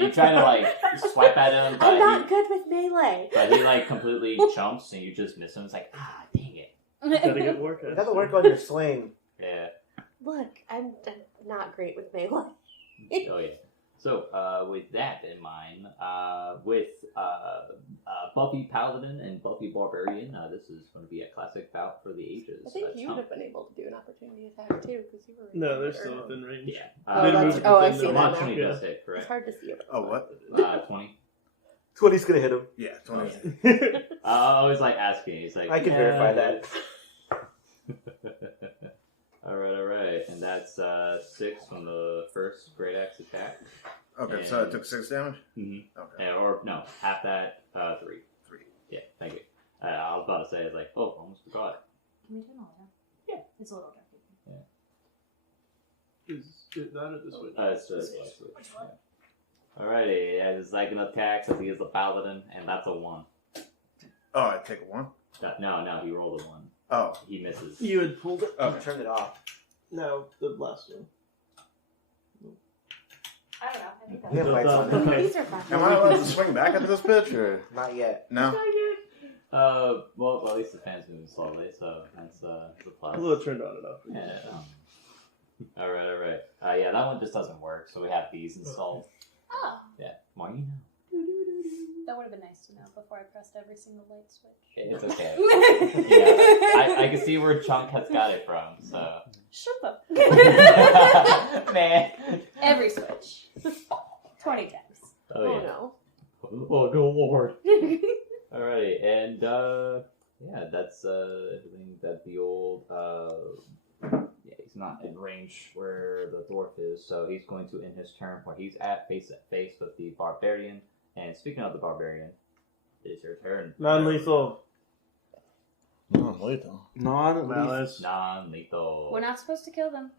You try to like swipe at him, I'm not good with melee. but he like completely jumps and you just miss him. It's like, dang it. Gotta get work. You gotta work on your swing. Yeah. Look, I'm not great with melee. Oh yeah. So with that in mind, with Buffy Paladin and Buffy Barbarian, this is going to be a classic bout for the ages. I think you would Chump. have been able to do an opportunity attack too, because you were. No, they're still within range. Yeah. Oh, They that's- moved oh, I within see the that Mod now. 20 does hit, It's correct? hard to see it. Oh, what? 20. 20's gonna hit him. Yeah, 20. I always like asking. He's like, I can verify that. all right, and that's 6 from the first great axe attack. Okay, so I took 6 damage? Mm-hmm. Okay. Or no, half that 3. 3. Yeah, thank you. I was about to say, it's like, oh, almost forgot. Can we turn all that? Yeah. It's a little dark. Is it that or this way? It's just Which one? Alrighty, yeah, his second attack says he is a paladin, and that's a 1. Oh, I take a 1? No, he rolled a 1. Oh. He misses. You had pulled it. Okay. You turned it off. No, the last one. I don't know. I think We have lights on. Okay. These are fun. Am I allowed to swing back at this bitch, or? Not yet. No? Well, at least the fan's moving slowly, so that's a plus. We'll turn on and off. Yeah. Alright. Yeah, that one just doesn't work, so we have these installed. Oh, Yeah, more you know. that would have been nice to know before I pressed every single light switch. It's okay. Yeah, I can see where Chunk has got it from, so. Shut up. Man. Every switch. 20 times. Oh, yeah. no. Oh, no, Lord. Alrighty, and, yeah, that's, everything that the old, yeah, he's not in range where the dwarf is, so he's going to end his turn where he's at face with the barbarian. And speaking of the barbarian, it is your turn. Non-lethal. Non-lethal. Malice. Non-lethal. We're not supposed to kill them.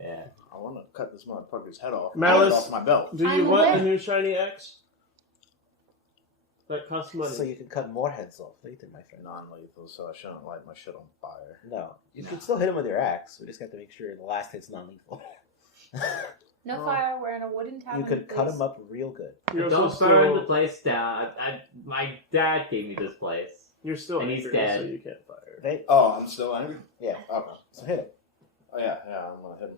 Yeah. I want to cut this motherfucker's head off. Malice. Off my belt. Do you I'm want aware. a new shiny axe? That costs money. So you can cut more heads off later, my friend. Non-lethal, so I shouldn't light my shit on fire. No. You can still hit him with your axe. We just have to make sure the last hit's non-lethal. No Oh. fire. We're in a wooden tavern. You could cut please. him up real good. You're Don't also burn the still, place down. My dad gave me this place. you're still And he's angry, dead. so you can't fire. They, Oh, I'm still angry? yeah. Okay. So hit him. Oh, yeah, I'm gonna hit him.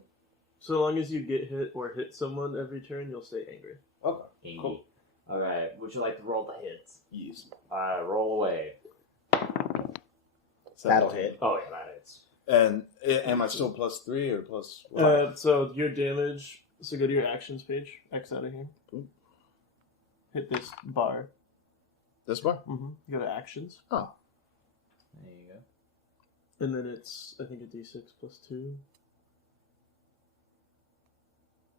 So long as you get hit or hit someone every turn, you'll stay angry. Okay. Ingy. Cool. Alright, would you like to roll the hits? Yes. Roll away. That'll hit. Oh, yeah, that hits. And am I still +3 or plus? What? So your damage. So go to your actions page. X out of here. Ooh. Hit this bar. This bar? Mm-hmm. Go to actions, Oh. There you go. and then it's I think a D6 plus 2.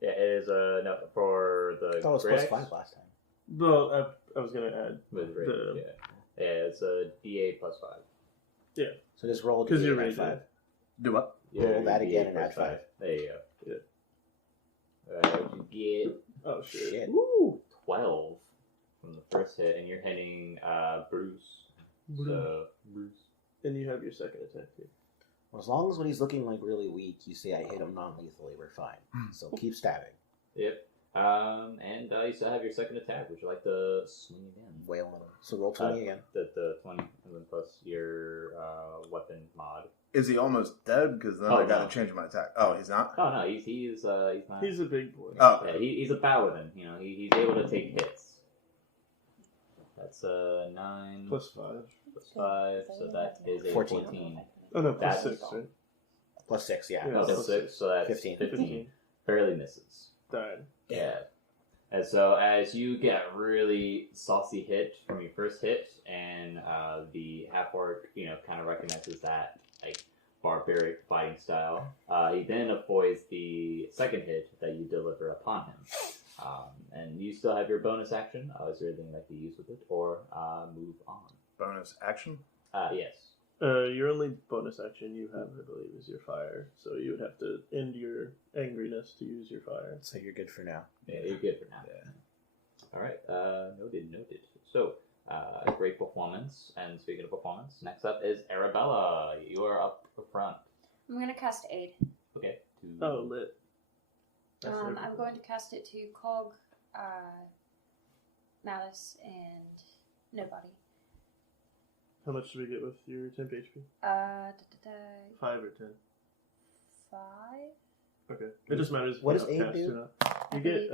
Yeah, it is, no, for the That was great plus axe, 5 last time. Well, I was gonna add with rage, the- yeah. Yeah, it's a D8 plus 5. So just roll because D8 you're and raging. 5. Do what? Roll that D8 again and plus add 5. There you go. Yeah. What you get? Oh shit! Shit. Woo! 12 from the first hit, and you're hitting Bruce. So, Bruce. And you have your second attack here. Well, as long as when he's looking like really weak, you say I hit him non-lethally, we're fine. So keep stabbing. Yep. And you still have your second attack. Would you like to swing again? Wail on him. So roll 20 again. The 20, and then plus your weapon mod. Is he almost dead? Because then Oh, I gotta no. change my attack. Oh, he's not? Oh no, he's not. He's a big boy. Oh. Yeah, he's a paladin. You know, he's able to take hits. That's 9 Plus 5. plus 5, so that is a 14. 14. Oh no, plus That's- 6, right? Plus 6, yeah. Yeah. Oh, plus 6, so that's 15. 15. Barely misses. Died. Yeah. And so as you get really saucy hit from your first hit, and the half-orc, kind of recognizes that, like, barbaric fighting style, he then avoids the second hit that you deliver upon him. And you still have your bonus action. Is there anything you'd like to use with it, or move on? Bonus action? Yes. Your only bonus action you have, I believe, is your fire. So you would have to end your angriness to use your fire. So you're good for now. Yeah, you're good for now. Yeah. All right. Noted. So, great performance. And speaking of performance, next up is Arabella. You are up front. I'm going to cast Aid. Okay. Oh, lit. That's I'm everything. going to cast it to Cog, Malice, and Nobody. How much do we get with your temp HP? 5 or 10? 5? Okay. It just matters. if What you does aid outcast do? or not. You get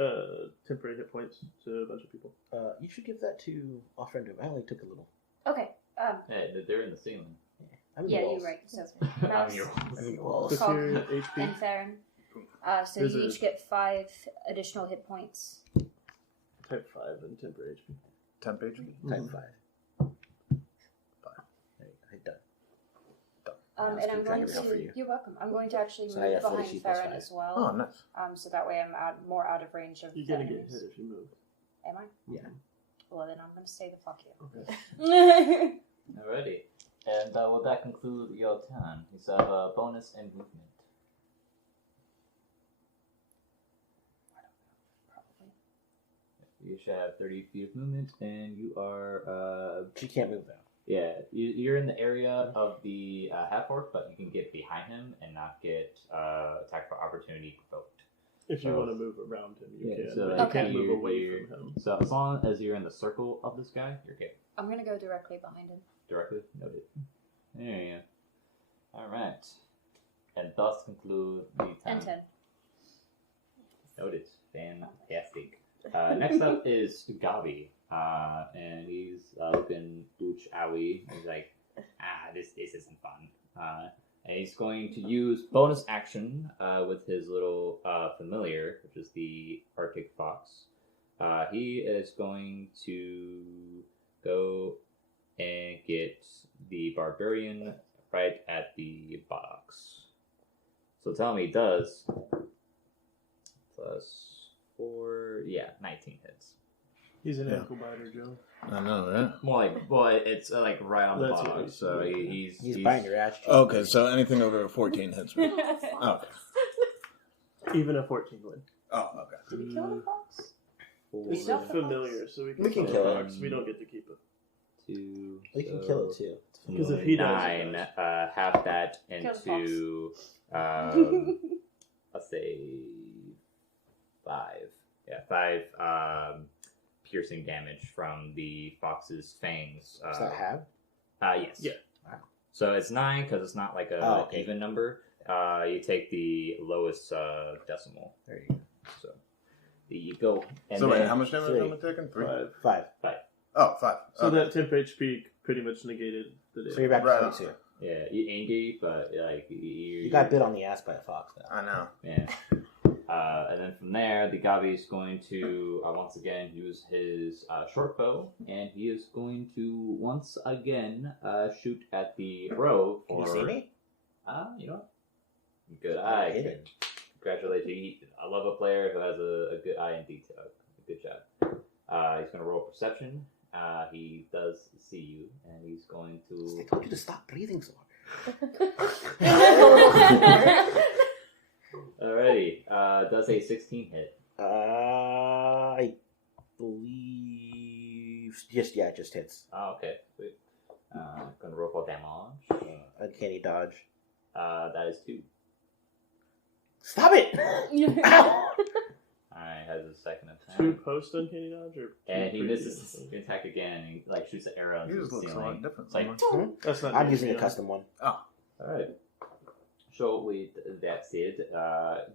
temporary hit points to a bunch of people. You should give that to Offender. I only took a little. Okay. Hey, they're in the ceiling. I'm in the Yeah, walls. you're right. So I'm Malice your I'm in the walls. What's Cog your HP? and Farryn. So There's you a- each get 5 additional hit points. Type 5 and temporary HP. Temp HP? Type 5. There you go. Hit done. And That's I'm good. going Trying to help for you. You're welcome. I'm going to actually So now move you have 40 behind sheep plus Farryn 5. as well. Oh, nice. So that way I'm more out of range of You're the gonna get enemies. hit if you move. Am I? Yeah. Well, then I'm going to say the fuck you. Okay. Alrighty. And will that conclude your turn? You still have a bonus and movement. Probably. You should have 30 feet of movement, and you are. She can't move now. Yeah, you're in the area of the half-orc, but you can get behind him and not get attack for opportunity provoked. If you want to move around him, you can. So But Okay. you can't move away from him. So as long as you're in the circle of this guy, you're okay. I'm gonna go directly behind him. Directly noted. There you go. All right, and thus conclude the time. And 10. Noted. Fantastic. Next up is Gabi, and he's looking booch owie. He's like, this isn't fun. And he's going to use bonus action with his little familiar, which is the Arctic Fox. He is going to go and get the Barbarian right at the buttocks. So tell me, does +4, 19 hits. He's an Yeah. ankle biter, Joe. I know, right? More like, but it's like right on the That's buttocks. what So he's- he's biting your ass. Okay, so anything over 14 hits me. Okay. Even a 14 would. Oh, okay. Did we kill the fox? It's Kill the familiar, so we can, We can kill kill the it. fox. We don't get to keep it. 2. We can kill it too. Because if he does, he 9, does. half that Kill the into let's say 5. Yeah, 5 piercing damage from the fox's fangs. Does that have? Yes. Yeah. Wow. So it's 9 because it's not like a okay. even number. You take the lowest decimal. There you go. So there you go. And So then, wait, how much damage 3. am I taking? 3? 5. 5. Oh, 5. So Okay. that temp HP pretty much negated the damage. So you're back Right to on. 22. Yeah, you angry, but like You got bit on the ass by a fox though. I know. Yeah. And then from there, the Gabi is going to once again use his short bow, and he is going to once again shoot at the rogue. Can you see me? You know what? Good eye. Hidden. Congratulations. I love a player who has a good eye in detail. Good job. He's going to roll perception. He does see you, and he's going I to... told you to stop breathing so hard. Alrighty. Does a 16 hit. I believe just hits. Oh, okay. Sweet. Gonna roll for damage. Uncanny dodge. That is 2. Stop it! Ow! Alright, has a second attack. 2 post uncanny dodge, or And he two misses previous? the attack again, and he like shoots an arrow into Yours the looks a ceiling. lot different. It's like, somewhere. That's not. I'm me, using a yeah. custom one. alright. So with that said,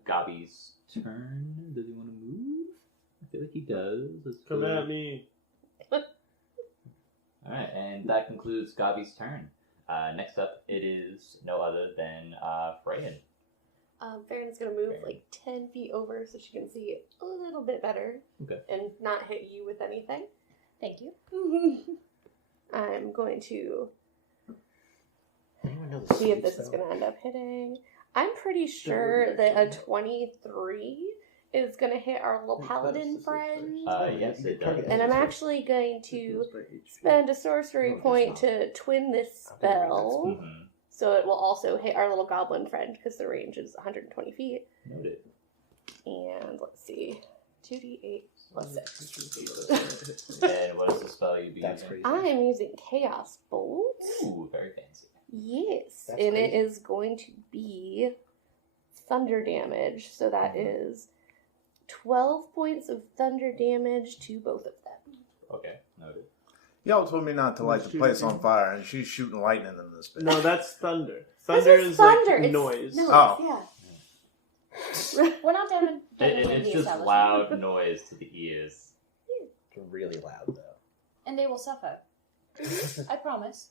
Gabi's turn. Does he want to move? I feel like he does. Let's Come go. at me. Alright, and that concludes Gabi's turn. Next up, it is no other than Farryn. Farryn's gonna move like 10 feet over so she can see a little bit better. Okay. And not hit you with anything. Thank you. I'm going to Anyone know the see if sweet this is spell? going to end up hitting. I'm pretty sure that a 23 is going to hit our little paladin friend. Yes, it does. And I'm actually going to spend a sorcery point to twin this spell. Mhm. So it will also hit our little goblin friend because the range is 120 feet. Noted. And let's see. 2d8 plus 6. And what is the spell you'd be That's using? crazy. I am using Chaos Bolt. Ooh, very fancy. Yes. That's and it crazy. is going to be thunder damage. So that is 12 points of thunder damage to both of them. Okay, noted. Y'all told me not to light the Shoot place it. on fire, and she's shooting lightning in this bitch. No, that's thunder. This Thunder is thunder. like It's- noise. No, Oh. yeah. We're not done. It's just loud noise to the ears. Really loud though. And they will suffer. I promise.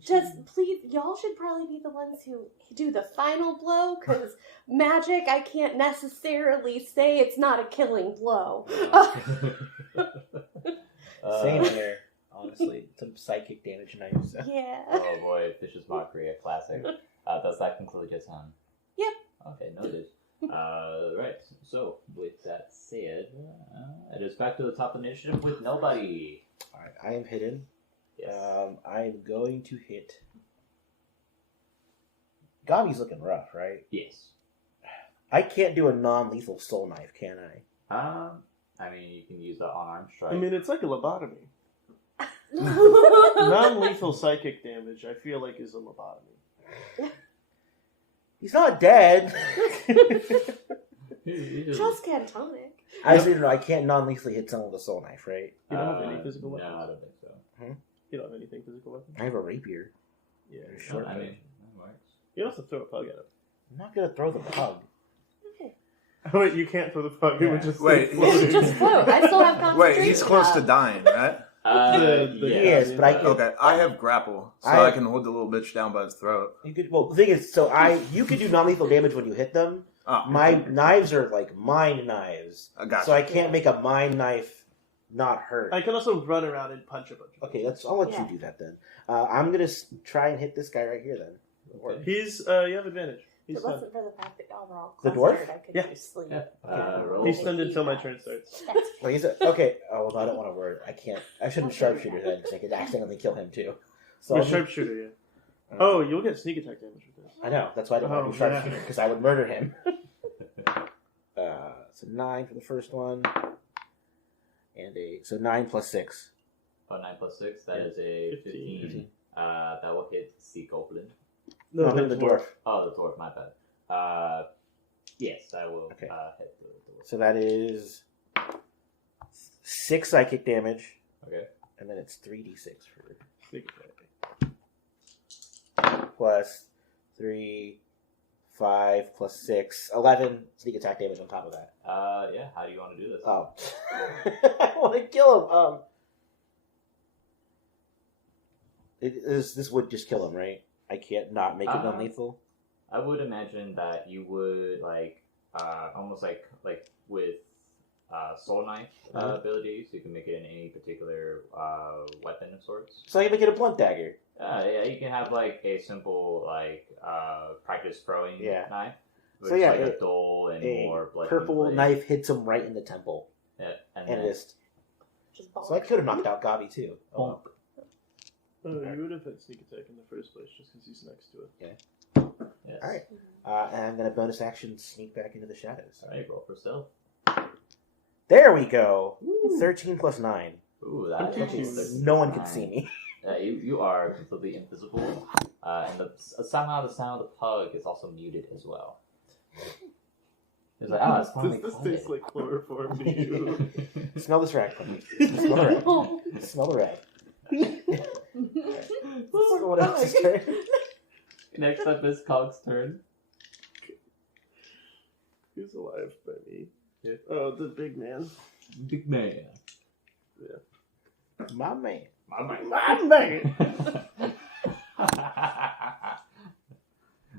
Just please, y'all should probably be the ones who do the final blow, because magic, I can't necessarily say it's not a killing blow. Same here. Honestly, some psychic damage knives. Yeah. Oh boy, Fish's Mockery, a classic. Does that conclude your turn? Yep. Okay, noted. Right, so with that said, it is back to the top of the initiative with nobody. Alright, I am hidden. Yes. I'm going to hit. Gabi's looking rough, right? Yes. I can't do a non-lethal soul knife, can I? I mean, you can use the unarmed strike. I mean, it's like a lobotomy. Non-lethal psychic damage, I feel like, is a lobotomy. He's not dead. Just catatonic. I said, no, I can't non-lethally hit someone with a soul knife, right? You don't have any physical No, weapons? I don't think so. You don't have anything physical weapons? I have a rapier. Yeah. Short I mean, range. that works. You don't have to throw a pug at him. I'm not gonna throw the pug. Oh, wait, you can't throw the pug. It would just Wait, stay floating. Just float. I still have concentration. Wait, he's close to dying, right? The- Yes, but I can. Okay, I have grapple, so I can hold the little bitch down by his throat. You could. Well, the thing is, you could do non-lethal damage when you hit them. Oh, My knives are like mine knives, I got so I can't make a mine knife not hurt. I can also run around and punch a bunch of Okay, I'll let you do that then. I'm gonna try and hit this guy right here then. people. He's, you have advantage. If He's it stunned. wasn't for the fact that y'all were all The dwarf? clustered, I could Yeah. do sleep. Yeah. Roll. He's stunned until my turn starts. Well, okay. Oh, well, I don't want to word. I can't. I shouldn't sharpshooter then because I could accidentally kill him too. So With I'll sharpshooter, yeah. Oh, you'll get sneak attack damage with this. I know. That's why I don't want to do Oh, sharpshooter yeah. because I would murder him. So 9 for the first one, and 9 plus 6. Oh, 9 plus 6, that is a 15. 15. That will hit Sea Goblin. No, I'm the dwarf. Oh, the dwarf, my bad. Yes, I will Okay. hit the dwarf. So that is 6 psychic damage, Okay. and then it's 3d6 for Sneak attack. plus 3, 5 plus 6, 11 sneak attack damage on top of that. Yeah, how do you want to do this? Oh, I want to kill him. This would just kill him, right? I can't not make it non-lethal. I would imagine that you would, almost like with soul knife abilities, you can make it in any particular weapon of sorts. So I can make it a blunt dagger. Yeah, you can have a simple practice throwing knife, which So, yeah, is a dull and more bloody. Purple knife hits him right in the temple, Yeah, and and then just. Just So I could have knocked out Gabi too. Oh, well. Oh, you would have had sneak attack in the first place just because he's next to it. yes. All right. And I'm gonna bonus action sneak back into the shadows. All right, roll for stealth. There we go. 13 plus 9. Ooh, that Okay. is No one can see me. You are completely invisible, and somehow the sound of the pug is also muted as well. It's like, it's finally This quiet. tastes like chloroform to you. Smell this rag, please. Smell the rag. Smell the rag. Someone else's turn. Next up is Cog's turn. Who's alive by me? Oh, the big man. Big man. My man. My man!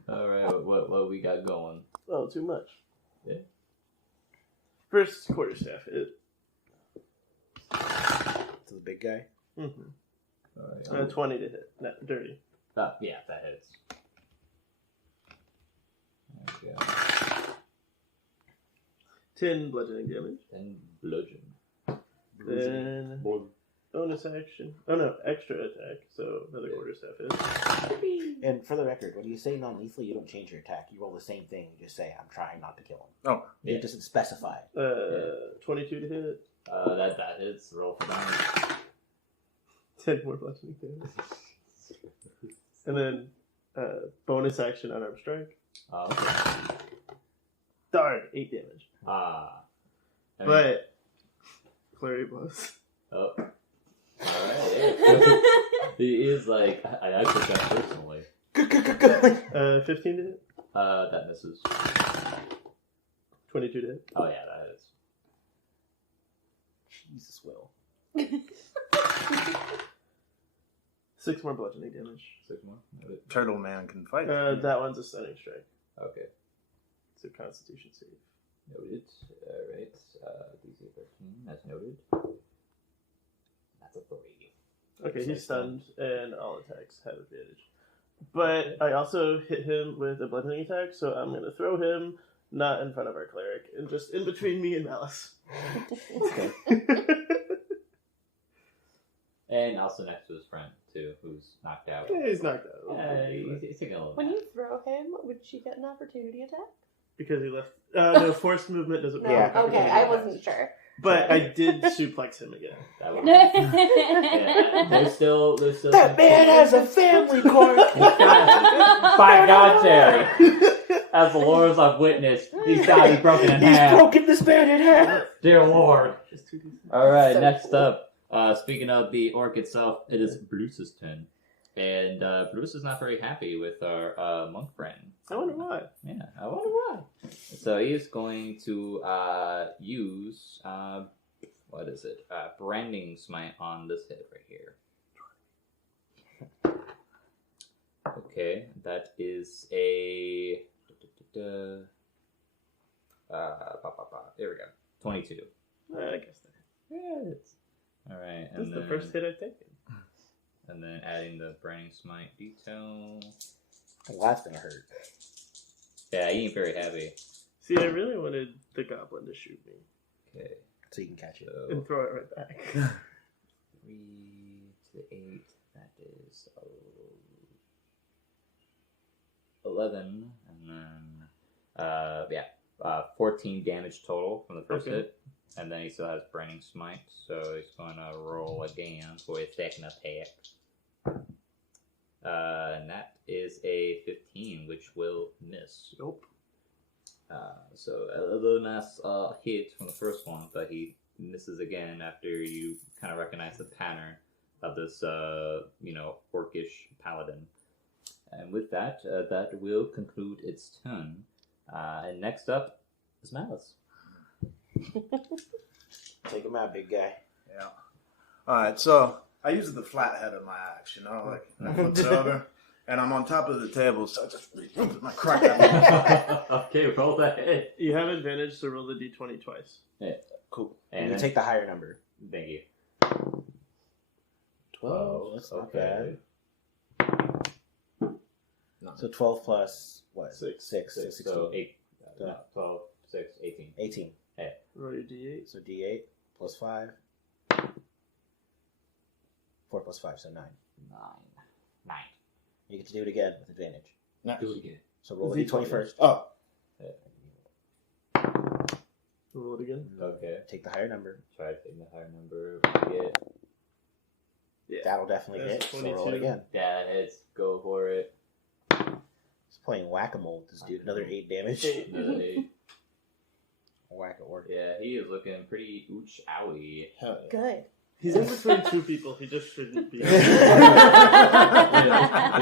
All right, what we got going? Oh, too much. Yeah. First quarterstaff hit. To the big guy. Mm-hmm. All right. 20 to hit. No, dirty. Yeah, that hits. There we go. 10 bludgeoning damage. Then bludgeon. Then bonus action. Oh no, extra attack. So another quarterstaff hit. And for the record, when you say non-lethal, you don't change your attack. You roll the same thing. You just say, I'm trying not to kill him. Oh. It doesn't specify. 22 to hit. That hits. Roll for damage. 10 more bludgeoning damage. And then bonus action unarmed strike. Okay. Darn, 8 damage. But Clary blows. Oh. Alright. He is like, I took that personally. 15 to hit. That misses. 22 to hit. Oh yeah, that is. Jesus will. 6 more bludgeoning damage. 6 more. Noted. Turtle Man can fight. That one's a stunning strike. Okay. It's a Constitution save. Noted. Alright. DC 13, that's noted. That's a 3. Okay, he's stunned, and all attacks have advantage. But I also hit him with a bludgeoning attack, so I'm going to throw him not in front of our cleric, and just in between me and Malice. Okay. And also next to his friend, too, who's knocked out. Yeah, he's knocked out. He's taking a little When nap. you throw him, would she get an opportunity attack? Because he left. No, forced movement doesn't No. work. Okay, I wasn't sure. But I did suplex him again. That would yeah, there's still That man has a family court. By God, Terry. As the Lords I've witnessed, he's got to be broken in half. He's broken this man in half. Dear Lord. Alright, so next up. Speaking of the orc itself, it is Bruce's turn. And Bruce is not very happy with our monk friend. I wonder why. Yeah, I wonder why. So he is going to use, what is it? Branding Smite on this hit right here. Okay, that is a... there we go. 22. I guess that. Yeah, it's... Alright, This is the first hit I've taken. And then adding the Branding Smite detail. Well, that's gonna hurt. Yeah, he ain't very happy. See, I really wanted the goblin to shoot me. Okay. So you can catch it. And throw it right back. 3 to 8. That is 11. And then, 14 damage total from the first hit. And then he still has Branding Smite, so he's going to roll again for a second attack. And that is a 15, which will miss. Nope. So a little nice hit from the first one, but he misses again after you kind of recognize the pattern of this, orcish paladin. And with that, that will conclude its turn. And next up is Malice. Take him out, big guy. Yeah. Alright, so I use the flat head of my axe, like I flip it over, and I'm on top of the table, so I just my crack out. Okay, roll that hit. You have advantage to roll the d20 twice. Yeah. Cool. And And you then- take the higher number. Thank you. 12. That's not Okay. bad. So 12 plus what? 6. 6. So 16. So 8, 12, 6, 18. 18. Roll your d8. So D8 plus 5. 4 plus 5, so 9. 9. You get to do it again with advantage. Do it again. So roll Is a he d20 20? first. Oh. Roll it again. Okay. Take the higher number. Try taking the higher number. Get Yeah. That'll definitely That's hit. So roll it 22. again. that hits. Go for it. He's playing whack-a-mole with this dude. Another 8 damage. Another 8. Whack-a-orc. Yeah, he is looking pretty ooch-owie. Hell yeah. Good. He's in between two people. He just shouldn't be. Yeah,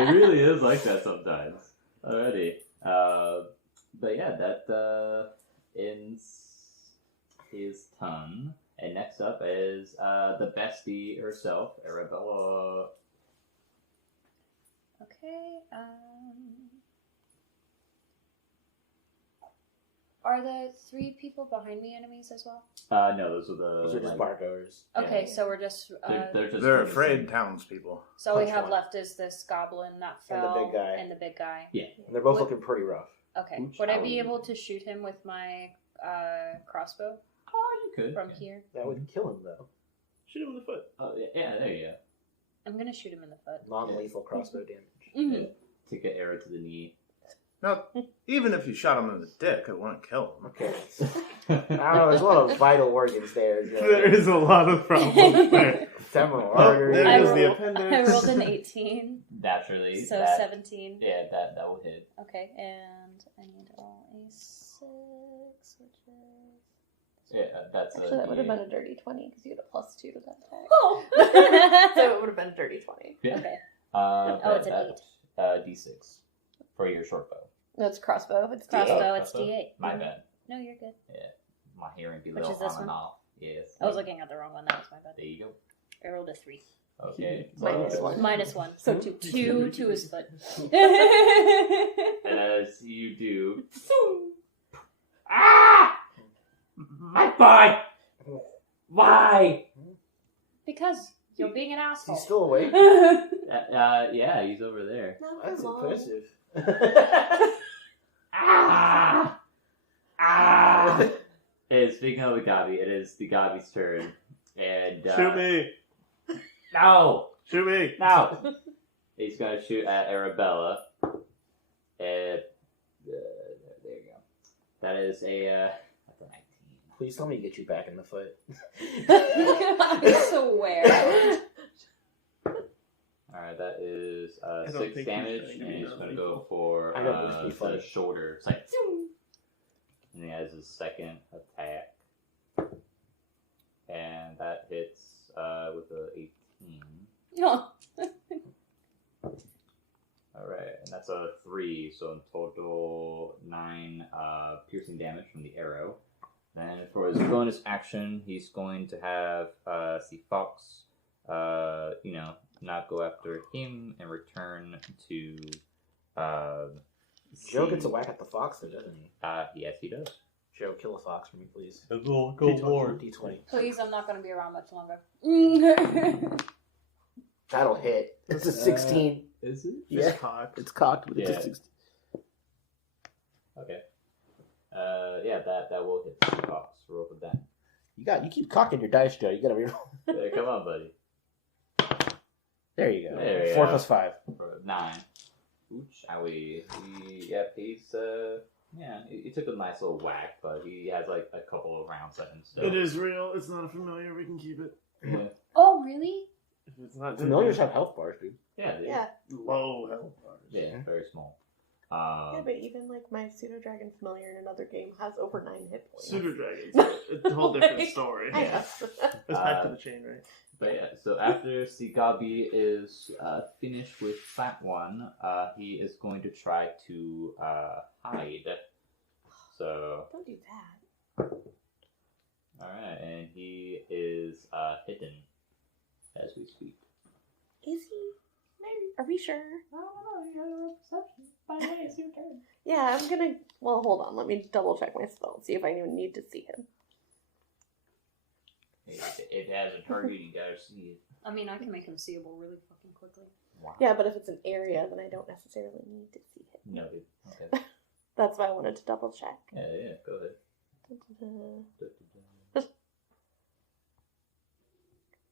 it really is like that sometimes. Alrighty. But yeah, that ends his turn. And next up is the bestie herself, Arabella. Okay. Are the 3 people behind me enemies as well? No, those are the... Those are just bar goers. Okay, Yeah. so we're just. They're just They're focusing. afraid townspeople. So we Which have one? left is this goblin that And fell the big guy. and the big guy. Yeah. And they're both What- looking pretty rough. Okay. Ooch, Would I be owie. able to shoot him with my crossbow Oh, you could. from yeah. here? That would kill him, though. Shoot him in the foot. Oh, yeah, there you go. I'm gonna shoot him in the foot. Non-lethal crossbow damage. Mhm. Yeah. Take an arrow to the knee. No, even if you shot him in the dick, it wouldn't kill him. Okay. I don't know, there's a lot of vital organs there. There is a lot of problems there. Femoral Oh, artery. there I goes the rolled- appendix. I rolled an 18, Naturally. so that, 17. Yeah, that will hit. Okay, and I need to roll a 6, which is. Yeah, that's Actually, that would have D8. been a dirty 20 because you get a +2 to that attack. Oh! So it would have been a dirty 20. Yeah. Okay. Oh, it's an 8. D6 for your short bow. No, it's crossbow. It's Crossbow, D8. it's D8. My Mhm. bad. No, you're good. My hearing be a Which little is this on and one? off. Yes. I was looking at the wrong one. That was my bad. There you go. I rolled a 3. Okay. -1. -1. So 2. 2 to his foot. And as you do. Ah! My butt! Why? Because you're being an asshole. He's still awake. Yeah, he's over there. That's impressive. Ah! Ah! And speaking of the Gabi, it is the Gabi's turn. And Shoot me. No! Shoot me. No! He's gonna shoot at Arabella. And there you go. That is a that's a 19. Please tell me to get you back in the fight. I swear. Alright, that is I don't 6 think damage, he's and he's going to go lethal. for I know, it's pretty the funny. shoulder. It's like, zoom. And he has his second attack. And that hits with a 18. No. Alright, and that's a 3, so in total 9 piercing damage from the arrow. Then for his bonus action, he's going to have see Fox, not go after him and return to. Joe gets a whack at the fox, though, doesn't he? Yes, he does. Joe, kill a fox for me, please. Go D20. Please, I'm not going to be around much longer. That'll hit. It's a 16. Is it? Yeah. It's cocked. It's cocked, but it's Yeah. a 16. Okay. Yeah, that will hit the Fox. Roll with that. You keep cocking your dice, Joe. You gotta reroll. There, come on, buddy. There you go. There you 4 go. plus 5. For 9. Ooch, owie. He took a nice little whack, but he has like a couple of rounds at him still. It is real. It's not a familiar. We can keep it. Yeah, Oh, really? If it's not Familiars have health bars, dude. yeah, Yeah. low health bars. yeah, very small. Yeah, but even like my pseudo dragon familiar in another game has over 9 hit points. Pseudo dragons. It's a whole different story. I Yeah. know. It's back to the chain, right? But yeah, so after Sigabi is finished with that one, he is going to try to hide. So, Don't do that. alright, and he is hidden as we speak. Is he? Are we sure? I don't know, you got a perception. By the way, it's your turn. Yeah, I'm gonna. Well, hold on. Let me double check my spell. See if I even need to see him. It has a target, you gotta see it. I mean, I can make him seeable really fucking quickly. Wow. Yeah, but if it's an area, then I don't necessarily need to see him. Noted. Okay. That's why I wanted to double check. Yeah, go ahead.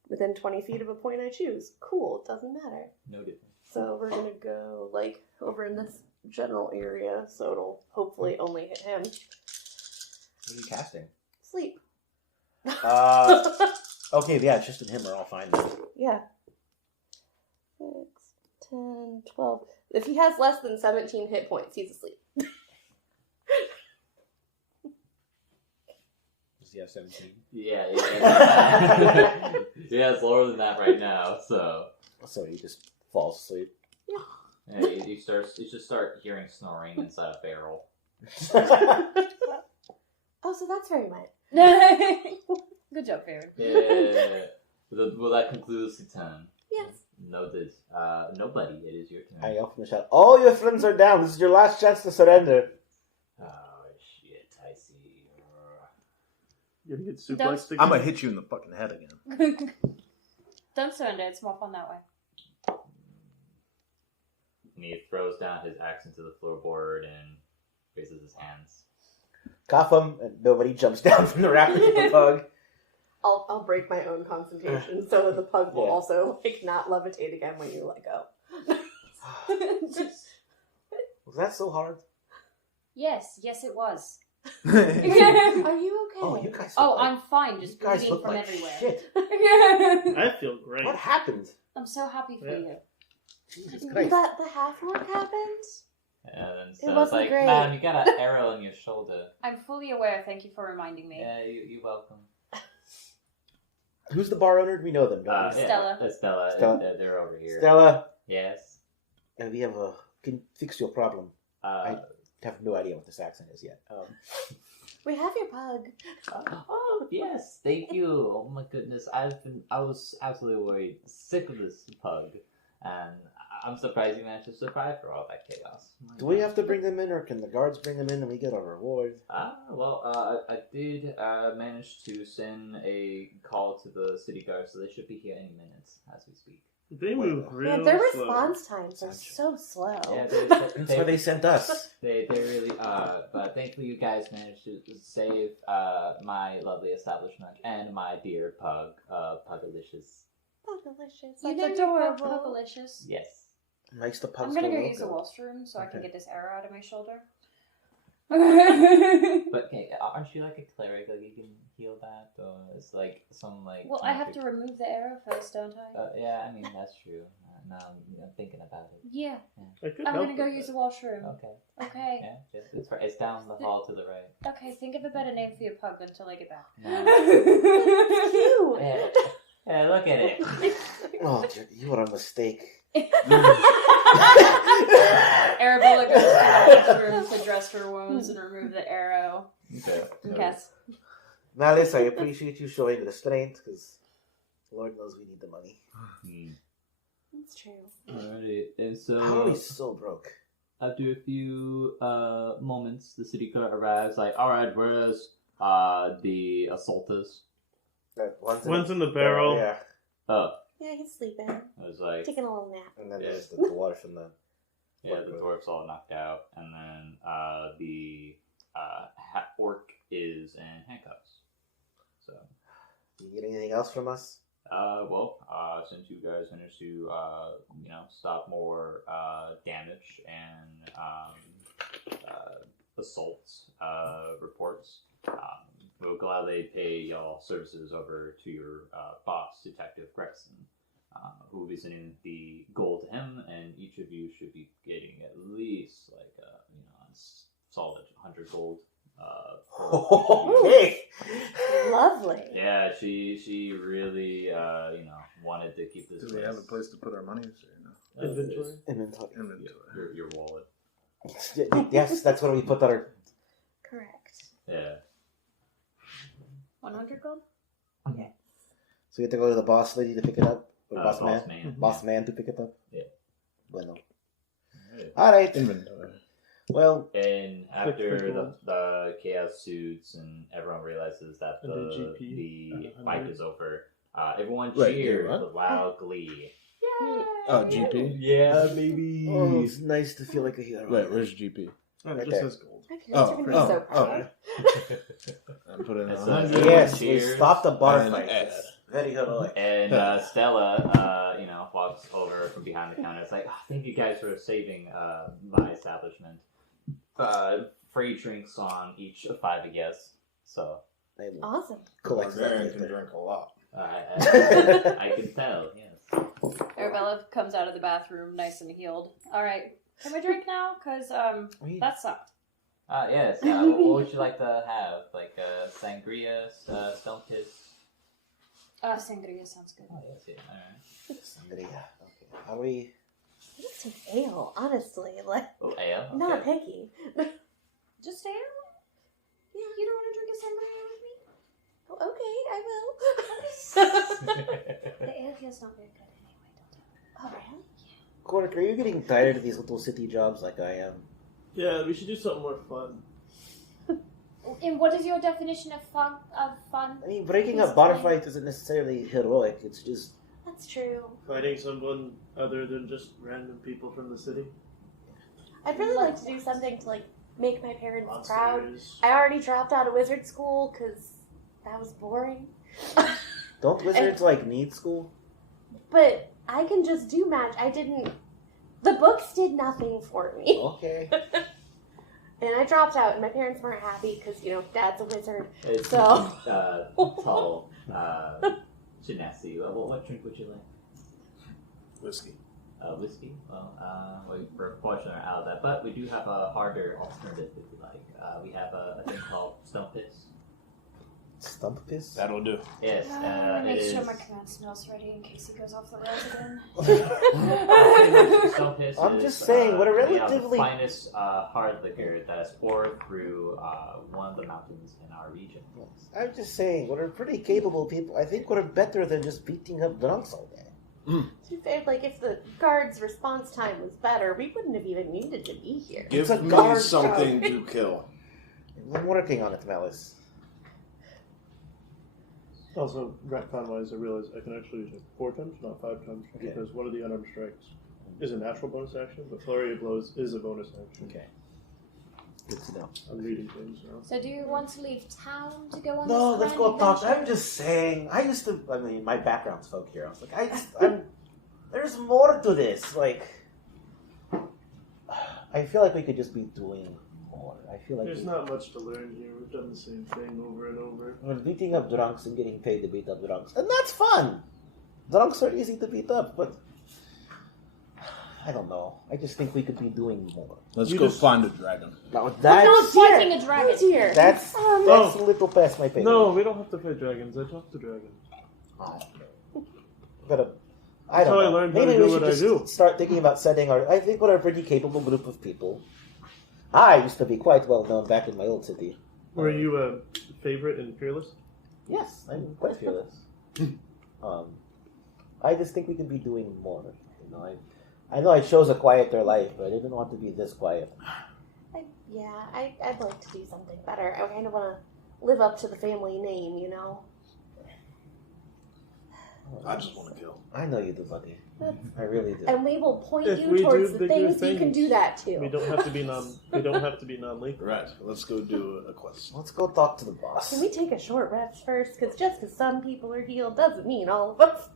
Within 20 feet of a point I choose. Cool, it doesn't matter. Noted. So we're gonna go like over in this general area, so it'll hopefully only hit him. What are you casting? Sleep. Okay, yeah, it's just in him. We're all fine now. Yeah. 6, 10, 12. If he has less than 17 hit points, he's asleep. Does he have 17? Yeah. Yeah, it's lower than that right now, so. So he just falls asleep. Yeah, you just start hearing snoring inside a barrel. Oh, so that's very much. Good job, Farryn. Yeah. Well, that concludes the turn. Yes. Noted. Nobody, it is your turn. I yell from the shout, all your friends are down. This is your last chance to surrender. Oh, shit, I see. You gotta get Don't- suplexed again. I'm gonna hit you in the fucking head again. Don't surrender. It's more fun that way. And he throws down his axe into the floorboard and raises his hands. Cough him, and nobody jumps down from the rafters with the pug. I'll break my own concentration so that the pug will Yeah. also like not levitate again when you let go. Was that so hard? Yes, it was. Are you okay? Oh, you guys. Oh, look like, I'm fine. Just you guys bleeding look from like everywhere. shit. I feel great. What happened? I'm so happy for Yeah. you. Jesus Christ. That the half orc happened? And then It so it's wasn't like, great. man, you got an arrow in your shoulder. I'm fully aware. Thank you for reminding me. Yeah, you're welcome. Who's the bar owner? We know them, don't we? Stella. Stella. Stella. They're over here. Stella, Yes. and we have can fix your problem. Uh, Have no idea what this accent is yet. We have your pug. oh yes, thank you. Oh my goodness, I was absolutely worried, sick of this pug, and I'm surprised you managed to survive for all that chaos. My Do we God. have to bring them in, or can the guards bring them in and we get a reward? I did manage to send a call to the city guard, so they should be here any minute as we speak. They move real Man, their slow. response times are so slow. Yeah, That's why they sent us. They really are, but thankfully you guys managed to save my lovely establishment and my dear pug, Pugalicious. Oh, delicious. You Such adore adorable. Pugalicious. Yes. Makes the pugs I'm gonna go go use the loco. washroom so I can Okay. get this arrow out of my shoulder. But okay, aren't you like a cleric? Like you can some like. Well, I have to remove the arrow first, don't I? Yeah, I mean that's true. Now I'm thinking about it. Yeah. I'm gonna go use the washroom. Okay. Okay. Yeah, it's down the hall to the right. Okay, think of a better name for your pug until I get back. Cute. Yeah, look at it. Oh, you are a mistake. Arabella goes to the washroom to dress her wounds and remove the arrow. Okay. Yes. Malice, I appreciate you showing restraint, because Lord knows we need the money. That's true. Alrighty, and so How are we so broke? after a few moments, the city guard arrives. Like, all right, where's the assaulters? One's in the barrel. Yeah. Oh, Yeah, he's sleeping. I was like, Taking a little nap. And then Yeah. there's the dwarf and the... yeah, the dwarf's all knocked out, and then the orc is in handcuffs. So, You get anything else from us? since you guys managed to, stop more damage and assaults reports, we'll gladly pay y'all services over to your boss, Detective Gregson, who will be sending the gold to him, and each of you should be getting at least like a solid 100 gold. Okay. Lovely. Yeah, she really wanted to keep this. Do we have a place to put our money? Inventory. Inventory. Your wallet. Yes, that's where we put our... Correct. Yeah. 100 gold? So you have to go to the boss lady to pick it up? Or boss man? man. Boss man to pick it up? Yeah. Bueno. Right. Alright. Inventory. Well, And after Quick. the chaos suits and everyone realizes that And the GP, the fight is over, everyone Wait, cheers what? with loud glee. Oh, GP? Yeah, baby. oh, it's nice to feel like a hero. Wait, where's GP? Oh, Right it just there. says gold. My parents are going to be so proud. Okay. I put in That's 100. Yes, Cheers. we stopped the bar And fight. add. It's very heroic. And Stella, walks over from behind the counter. It's like, thank you guys for saving my establishment. Free drinks on each of 5 of guests. So Awesome. Collect Barbarian that can drink a lot. I can tell. Yes. Arabella comes out of the bathroom nice and healed. Alright, can we drink now? Because, that sucked. Yes. What would you like to have? Like sangria, stone piss? Sangria sounds good. Oh yes, yeah. All right. Sangria. Okay. How do we... Just an ale, honestly. Like, Oh, ale. I'm not Okay. picky. Just ale? Yeah. You don't want to drink a sangria with me? Oh, okay, I will. The ale here's not very good anyway, don't Oh, really? Cork, are you getting tired of these little city jobs like I am? Yeah, we should do something more fun. And what is your definition of fun? I mean, breaking up bar fights isn't necessarily heroic. It's just... That's true. Fighting someone other than just random people from the city. I'd really like to do something to, like, make my parents proud. Monsters. I already dropped out of wizard school because that was boring. Don't wizards, need school? But I can just do magic. I didn't... The books did nothing for me. Okay. And I dropped out, and my parents weren't happy because, Dad's a wizard. It's So- tall. Genasi. What drink would you like? Whiskey. Whiskey. Well, we're fortunate out of that, but we do have a harder alternative if you like. We have a thing called stone piss. Stump piss? That'll do. Yes. Make it sure is- my command smells ready in case he goes off the rails again. Stone piss I'm is, just saying, what a the relatively... finest hard liquor that is poured through one of the mountains in our region. I'm just saying, we're pretty capable people. I think we're better than just beating up drunks all day. To be fair, like, if the guard's response time was better, we wouldn't have even needed to be here. Give a me guard something job. to kill. I'm working on it, Malice. Also, retcon-wise, I realize I can actually use it 4 times, not 5 times, Okay. because one of the unarmed strikes is a natural bonus action, but flurry of blows is a bonus action. Okay. Good to know. I'm reading things now. So do you want to leave town to go on No, this let's grand go talk. adventure? I'm just saying, my background's folk here. I was like, there's more to this. Like, I feel like we could just be doing more. I feel like There's not much to learn here. We've done the same thing over and over. We're beating up drunks and getting paid to beat up drunks. And that's fun! Drunks are easy to beat up, but... I don't know. I just think we could be doing more. Let's go find a dragon. Now, We're that's... not fighting a dragon. Oh dear. That's a little past my pay. No, we don't have to fight dragons. I talk to dragons. I don't know. I learned how Maybe to do we should what I just do. start thinking about setting our... I think we're a pretty capable group of people. I used to be quite well known back in my old city. Were you a favorite and fearless? Yes, I'm quite fearless. I just think we could be doing more. You know, I know I chose a quieter life, but I didn't want to be this quiet. I'd like to do something better. I kind of want to live up to the family name, you know? I just want to kill. I know you do, buddy. I really do. And we will point If you we towards do the bigger things you can things, do that too. We don't have to be non-lethal. Right. Let's go do a quest. Let's go talk to the boss. Can we take a short rest first? Because just because some people are healed doesn't mean all of us.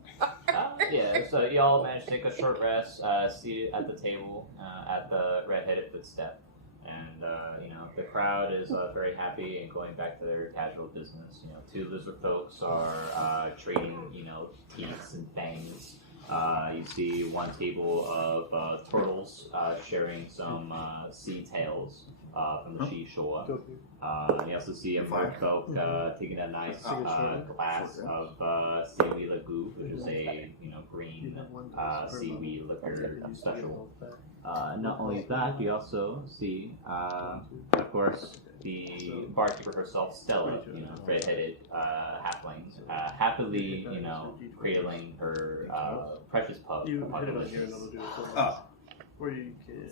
Yeah, so y'all managed to take a short rest, seated at the table at the Red-Headed Footstep. And, the crowd is very happy and going back to their casual business. You know, two lizard folks are trading, teeth and fangs. You see one table of turtles sharing some sea tails from the seashore. You also see a merfolk taking a nice glass of seaweed lagoon, which is a green seaweed liquor special. Not only that, you also see, of course, the barkeeper herself, Stella, red-headed halfling, happily, cradling her precious pup. You hit it on here and it'll do it. Or you can,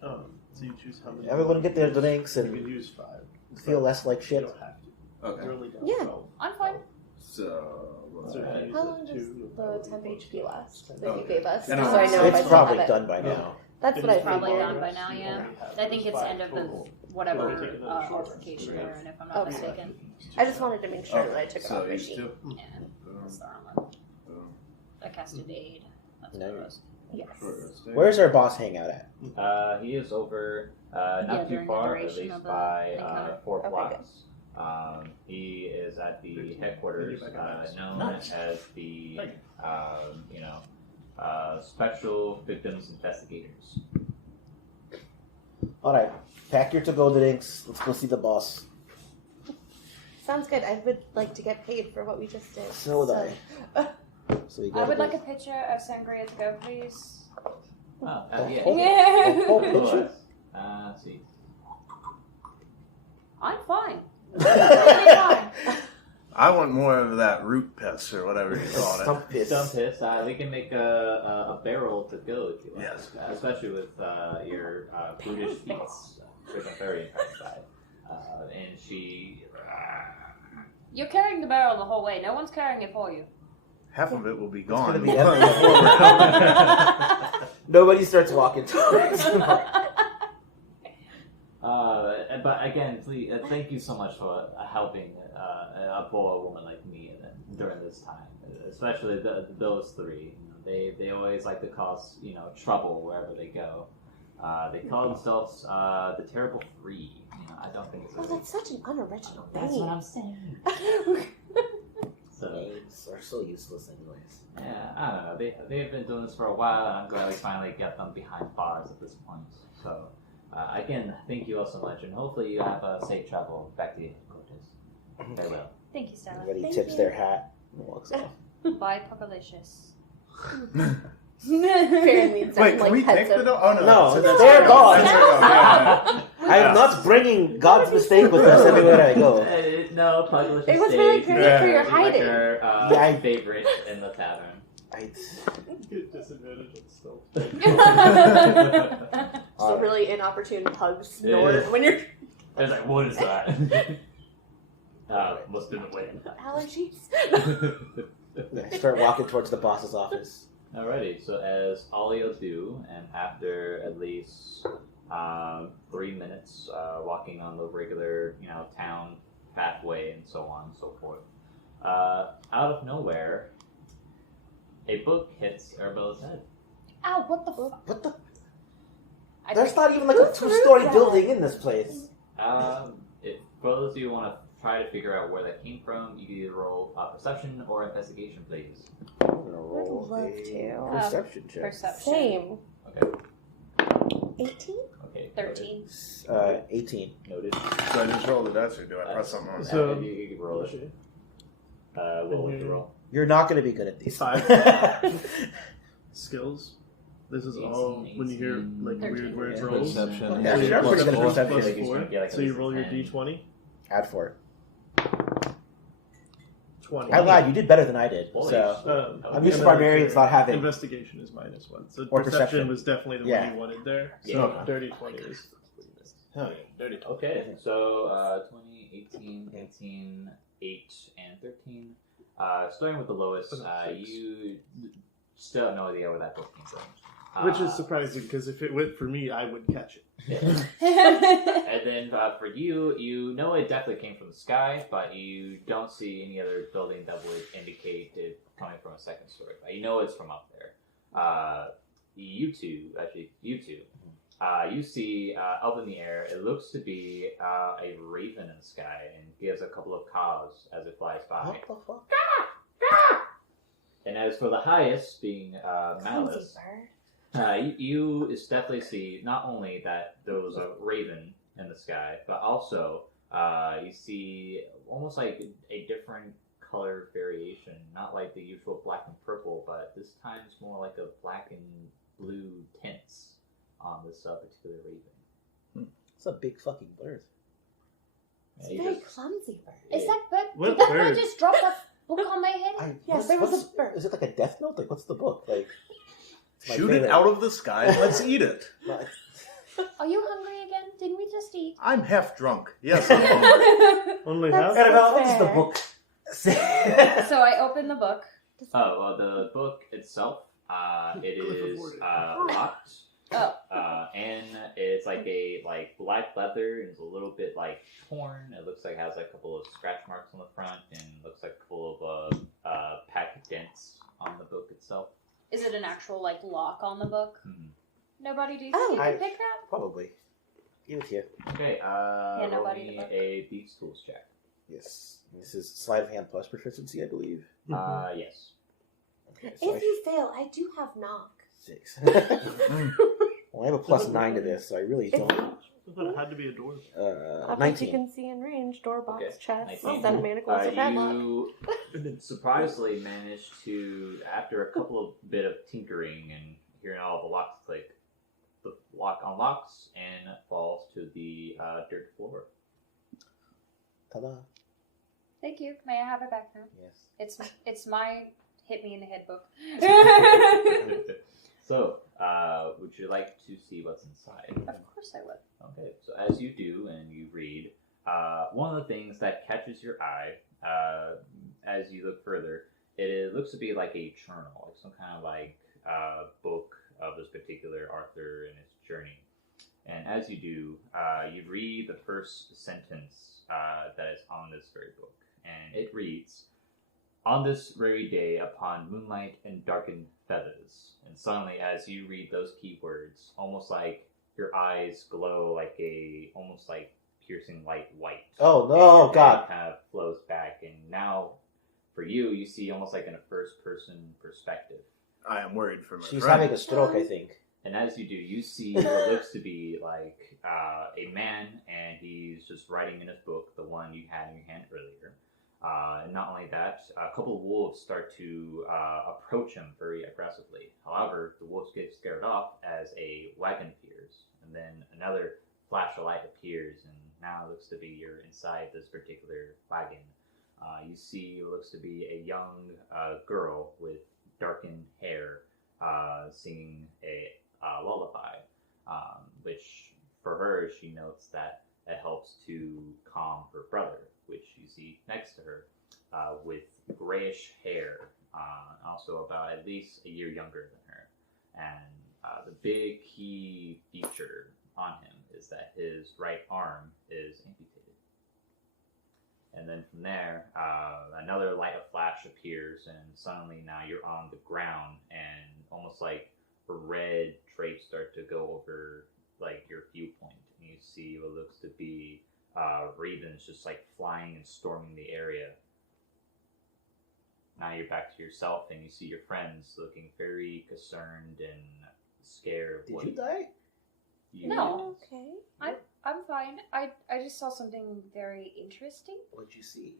so you choose how many. Everyone get their drinks You and can use 5. feel less like You shit. don't have to. Okay. You're only down Yeah. 12. I'm fine. So, So if you use How it long does two, the temp HP last that you Okay. gave us? And So I know if I It's still probably have it. done by now. That's what I It's Probably figured. done by now, yeah. I think it's end of the whatever altercation there, and if I'm not Okay. mistaken. I just wanted to make sure that I took it so off my each sheet. two. Yeah. That's the armor. I casted aid. That's what it was. Yes. Where's our boss hang out at? He is over not Yeah, too during the far, at duration least of the by encounter. 4 Okay, blocks. He is at the headquarters known as the, Spectral Victims Investigators. Alright, pack your to-go drinks. Let's go see the boss. Sounds good. I would like to get paid for what we just did. So would I. So we I gotta would go. like a picture of Sangria to go, please. Yeah. Oh, picture? Let's see. I'm fine. I want more of that root piss or whatever you call it. Stump piss. Stump piss. We can make a barrel to go if you like. Yes. Especially with your brutish feats, which I'm very impressed by. And she. You're carrying the barrel the whole way. No one's carrying it for you. Half of it will be It's gonna gone be before empty before we're out. Nobody starts walking towards him. But again, please, thank you so much for helping a poor woman like me during this time, especially those three. They always like to cause trouble wherever they go. They call themselves the Terrible Three. I don't think it's. Oh, that's such an unoriginal That's name. what I'm saying. So Names are so useless anyways. yeah, I don't know. They've been doing this for a while, and I'm glad we finally get them behind bars at this point. So. Again, thank you all so much, and hopefully you have a safe travel back to your headquarters. Farewell. Thank you, Stella. Everybody Thank tips you. their hat and walks off. Bye, Pugalicious. Farryn leans down Wait, and, can we pets take him. the dog? Oh, no. No, that's it's their dog. That's their dog. Yeah. I'm not bringing God's mistake with us everywhere I go. No, Pugalicious It was really stays. great for your She's hiding. Like her Yeah, favorite in the tavern. Get disadvantage and stuff. Just a really inopportune pug snort Yeah. when you're I was like, what is that? Must have been the wind. allergies. I start walking towards the boss's office. Alrighty, so as all you'll do, and after at least 3 minutes walking on the regular, town pathway and so on and so forth, out of nowhere, a book hits Arabella's head. Ow, what the fuck? What the? I There's think- not even like a Who threw 2-story that? building in this place. For those of you who want to try to figure out where that came from, you can either roll perception or investigation, please. I'm gonna roll love a to. perception check. Perception. Same. Okay. 18? Okay. 13. 18. Noted. So I just roll the dice, or do I press something on? So- You can roll it. What would you roll? You're not going to be good at these. 5. Skills. This is 18, all when you hear like 13. weird words Yeah. rolls. Perception. Yeah, is you're pretty good at plus perception. Plus Like he's 4. gonna get, like, So you at roll your least 10. d20. Add 4. 20. I lied. You did better than I did. Holy So shit. I'm used to and then barbarians your not having. Investigation is -1. So Or perception perception. was definitely the Yeah. one you wanted there. So Yeah. dirty 20 is. Oh, yeah. Dirty 20. Okay, so 20, 18, 18, 8, and 13. Starting with the lowest, Six. you still have no idea where that book came from. Which is surprising because if it went for me, I would catch it. And then for you, you know it definitely came from the sky, but you don't see any other building that would indicate it coming from a second story. But you know it's from up there. You two, you see up in the air, it looks to be a raven in the sky, and gives a couple of caws as it flies by. What the fuck? And as for the highest, being Malice, Clumsy bird. you definitely see not only that there was a raven in the sky, but also you see almost like a different color variation, not like the usual black and purple, but this time it's more like a black and blue tints on this particular raven. It's a big fucking bird. It's Yeah, a you very just- clumsy bird. Is that bird? What Did that bird? bird just drop that book on my head? Yes, what's- there was what's- a bird. Is it like a death note? Like, what's the book? Like, it's my Shoot it favorite. out of the sky. Let's eat it. My- Are you hungry again? Didn't we just eat? I'm half drunk. Yes, I'm hungry. Only That's- half? Annabelle, what does the Fair. book say? So I open the book. Oh, well, the book itself, it is locked. Oh. And it's like a black leather, and it's a little bit like torn. It looks like it has a couple of scratch marks on the front, and looks like a couple of pack dents on the book itself. Is it an actual like lock on the book? Mhm. Nobody, do you Oh. think you I- can pick that? Probably. Give it here. Okay, roll nobody me in the book. a Thieves' Tools check. Yes. This is sleight of hand plus proficiency, I believe. Yes. Okay, so If you fail, I do have knock. 6. Well, I have a plus 9 to this, so I really don't. I thought it had to be a door. Objects you 19. can see in range, door, box, Okay, chest, 19. set of manacles, or padlock. You surprisingly managed to, after a couple of bit of tinkering and hearing all the locks click, the lock unlocks and falls to the dirt floor. Ta-da. Thank you. May I have it back now? Yes. It's my hit me in the head book. So, would you like to see what's inside? Of course I would. Okay, so as you do and you read, one of the things that catches your eye as you look further, it looks to be like a journal, like some kind of like book of this particular author and his journey. And as you do, you read the first sentence that is on this very book, and it reads, "On this very day, upon moonlight and darkened feathers." And suddenly, as you read those keywords, almost like your eyes glow like almost like piercing light white. Oh, And no, your head God. kind of flows back, and now for you see almost like in a first-person perspective. I am worried for my She's friend. having a stroke, I think. And as you do, you see what looks to be like a man, and he's just writing in his book, the one you had in your hand earlier. And not only that, a couple of wolves start to approach him very aggressively. However, the wolves get scared off as a wagon appears, and then another flash of light appears, and now it looks to be you're inside this particular wagon. You see what looks to be a young girl with darkened hair singing a lullaby, which for her, she notes that it helps to calm her brother, which you see next to her with grayish hair, also about at least a year younger than her. And the big key feature on him is that his right arm is amputated. And then from there, another light of flash appears, and suddenly now you're on the ground, and almost like red drapes start to go over like your viewpoint, and you see what looks to be ravens just like flying and storming the area. Now you're back to yourself, and you see your friends looking very concerned and scared. Did you die? No. Okay. I'm fine. I just saw something very interesting. What'd you see?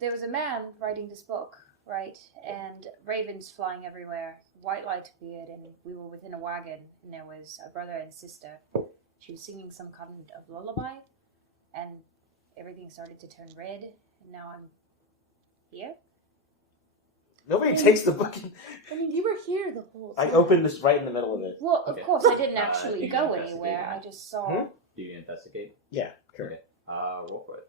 There was a man writing this book, right? And ravens flying everywhere. White light appeared, and we were within a wagon, and there was a brother and sister. She was singing some kind of lullaby, and everything started to turn red, and now I'm here. Nobody takes the book. I mean, you were here the whole I time. opened this right in the middle of it. Well, of Okay. course, I didn't actually you go can investigate anywhere. it. I just saw... Do you investigate? Yeah, sure. Okay. Roll for it.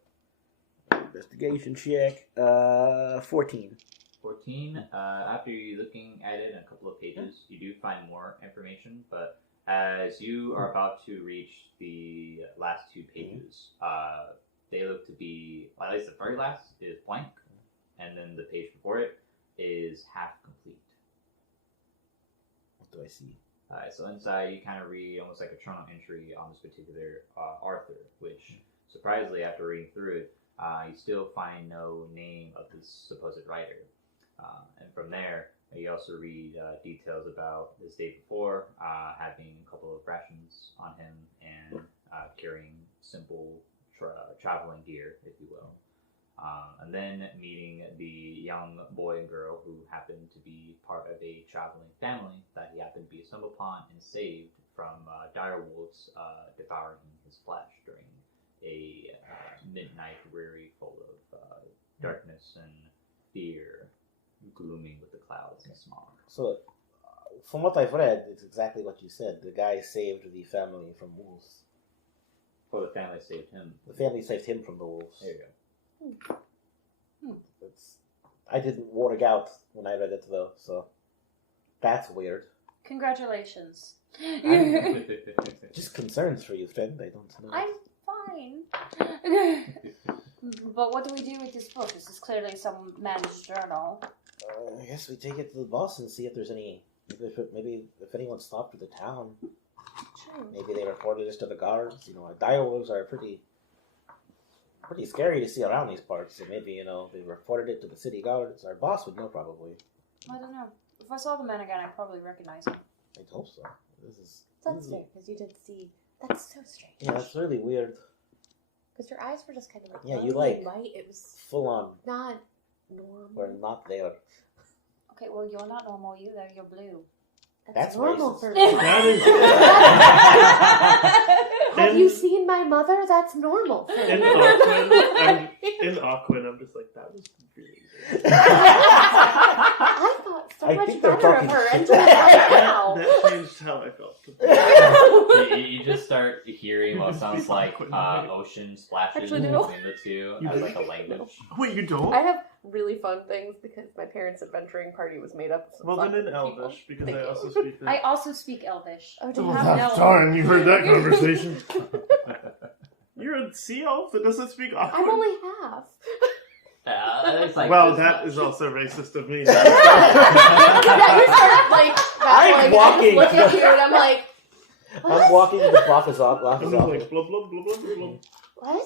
Investigation check. 14. 14. After you looking at it in a couple of pages, you do find more information, but as you are about to reach the last 2 pages, they look to be, well, at least the very last is blank, and then the page before it is half complete. What do I see? Alright, so inside you kind of read almost like a journal entry on this particular Arthur, which surprisingly, after reading through it, you still find no name of this supposed writer. And from there, you also read details about this day before, having a couple of rations on him and carrying simple traveling gear, if you will. And then meeting the young boy and girl who happened to be part of a traveling family that he happened to be stumbled upon and saved from dire wolves devouring his flesh during a midnight weary full of darkness and fear, glooming with the clouds and smog. So, from what I've read, it's exactly what you said. The guy saved the family from wolves. Or the family saved him. The family saved him from the wolves. There you go. I didn't warg out when I read it, though, so that's weird. Congratulations. Just concerns for you, friend. I don't know. I'm fine. But what do we do with this book? This is clearly some man's journal. I guess we take it to the boss and see if there's any. Maybe if anyone stopped at the town. Sure. Maybe they reported this to the guards. Dire wolves are pretty scary to see around these parts. So maybe they reported it to the city guards. Our boss would know probably. I don't know. If I saw the man again, I'd probably recognize him. I hope so. That's fair, because you did see. That's so strange. Yeah, that's really weird. Because your eyes were just kind of like Yeah, you glowing like white. It was full on. not normal. We're not there. Okay, well, you're not normal either. You're blue. That's normal racist. for me. That is... Have you seen my mother? That's normal for In me. Aquin, I'm just like, that was really weird. I thought so I much think they're better of talking her shit. until right now. That changed how I felt. You just start hearing what sounds like ocean splashes Actually, no. between the two as like a language. Wait, you don't? I have really fun things because my parents' adventuring party was made up of some Well, fun then in people. Elvish, because Thank I you. also speak I also speak Elvish. Oh, do you Oh, have that's no? darn, you heard that conversation. You're a sea elf that doesn't speak Aquin? I'm only half. It's like Well, this that much. is also racist of me. Yeah, you start like babbling, and I walking. just look at you and I'm like, what? I'm walking to the prophet's I'm office. just like, blah, blah, blah, blah, blah. What?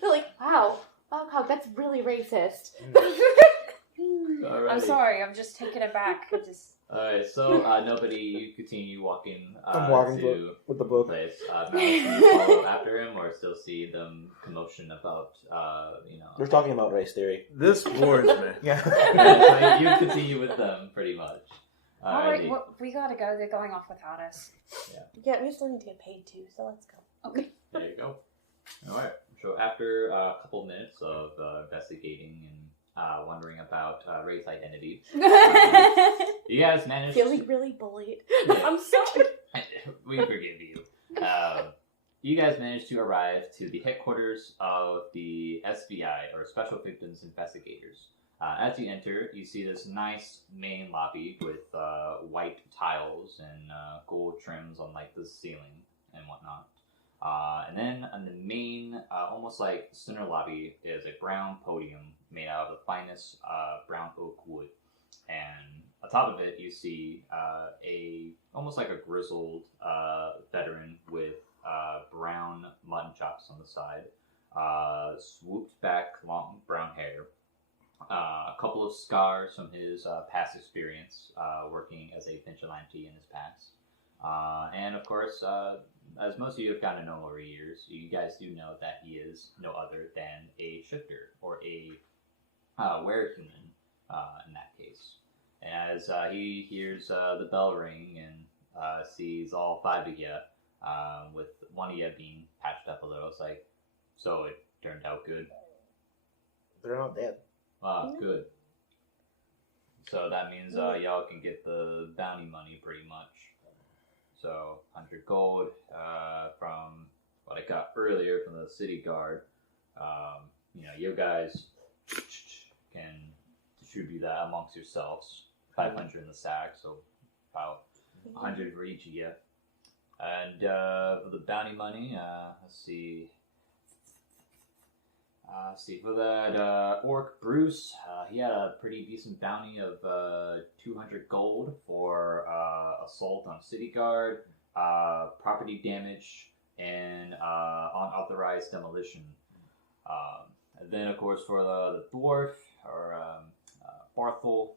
They're like, wow, that's really racist. Alrighty. I'm sorry, I'm just taking it back. Alright, so nobody, you continue walking I'm walking to with the book. place. Malice, do you follow after him or still see them commotion about, We're talking about race theory. This bores me. Yeah. so you continue with them pretty much. Alright, Alrighty. well, we gotta go. They're going off without us. Yeah, we still need to get paid too, so let's go. Okay. There you go. Alright, so after a couple minutes of investigating and wondering about race identity, you guys managed Feeling really bullied. Yeah. I'm sorry. we forgive you. You guys managed to arrive to the headquarters of the SVI, or Special Victims Investigators. As you enter, you see this nice main lobby with white tiles and gold trims on like the ceiling and whatnot. And then on the main, almost like center lobby, is a brown podium made out of the finest brown oak wood. And on top of it, you see almost like a grizzled veteran with brown mutton chops on the side, swooped back long brown hair, a couple of scars from his past experience working as a vigilante in his past. And of course, as most of you have gotten to know over years, you guys do know that he is no other than a shifter, or a were-human in that case. And as he hears the bell ring and sees all 5 of you, with one of you being patched up a little, it's like, so it turned out good. They're not dead. Good. So that means y'all can get the bounty money pretty much. So 100 gold from what I got earlier from the city guard. You guys can distribute that amongst yourselves. 500 in the sack, so about 100 for each of you. And for the bounty money, let's see. For that orc Bruce, he had a pretty decent bounty of 200 gold for assault on city guard, property damage, and unauthorized demolition. And then, of course, for the dwarf, or Barthel,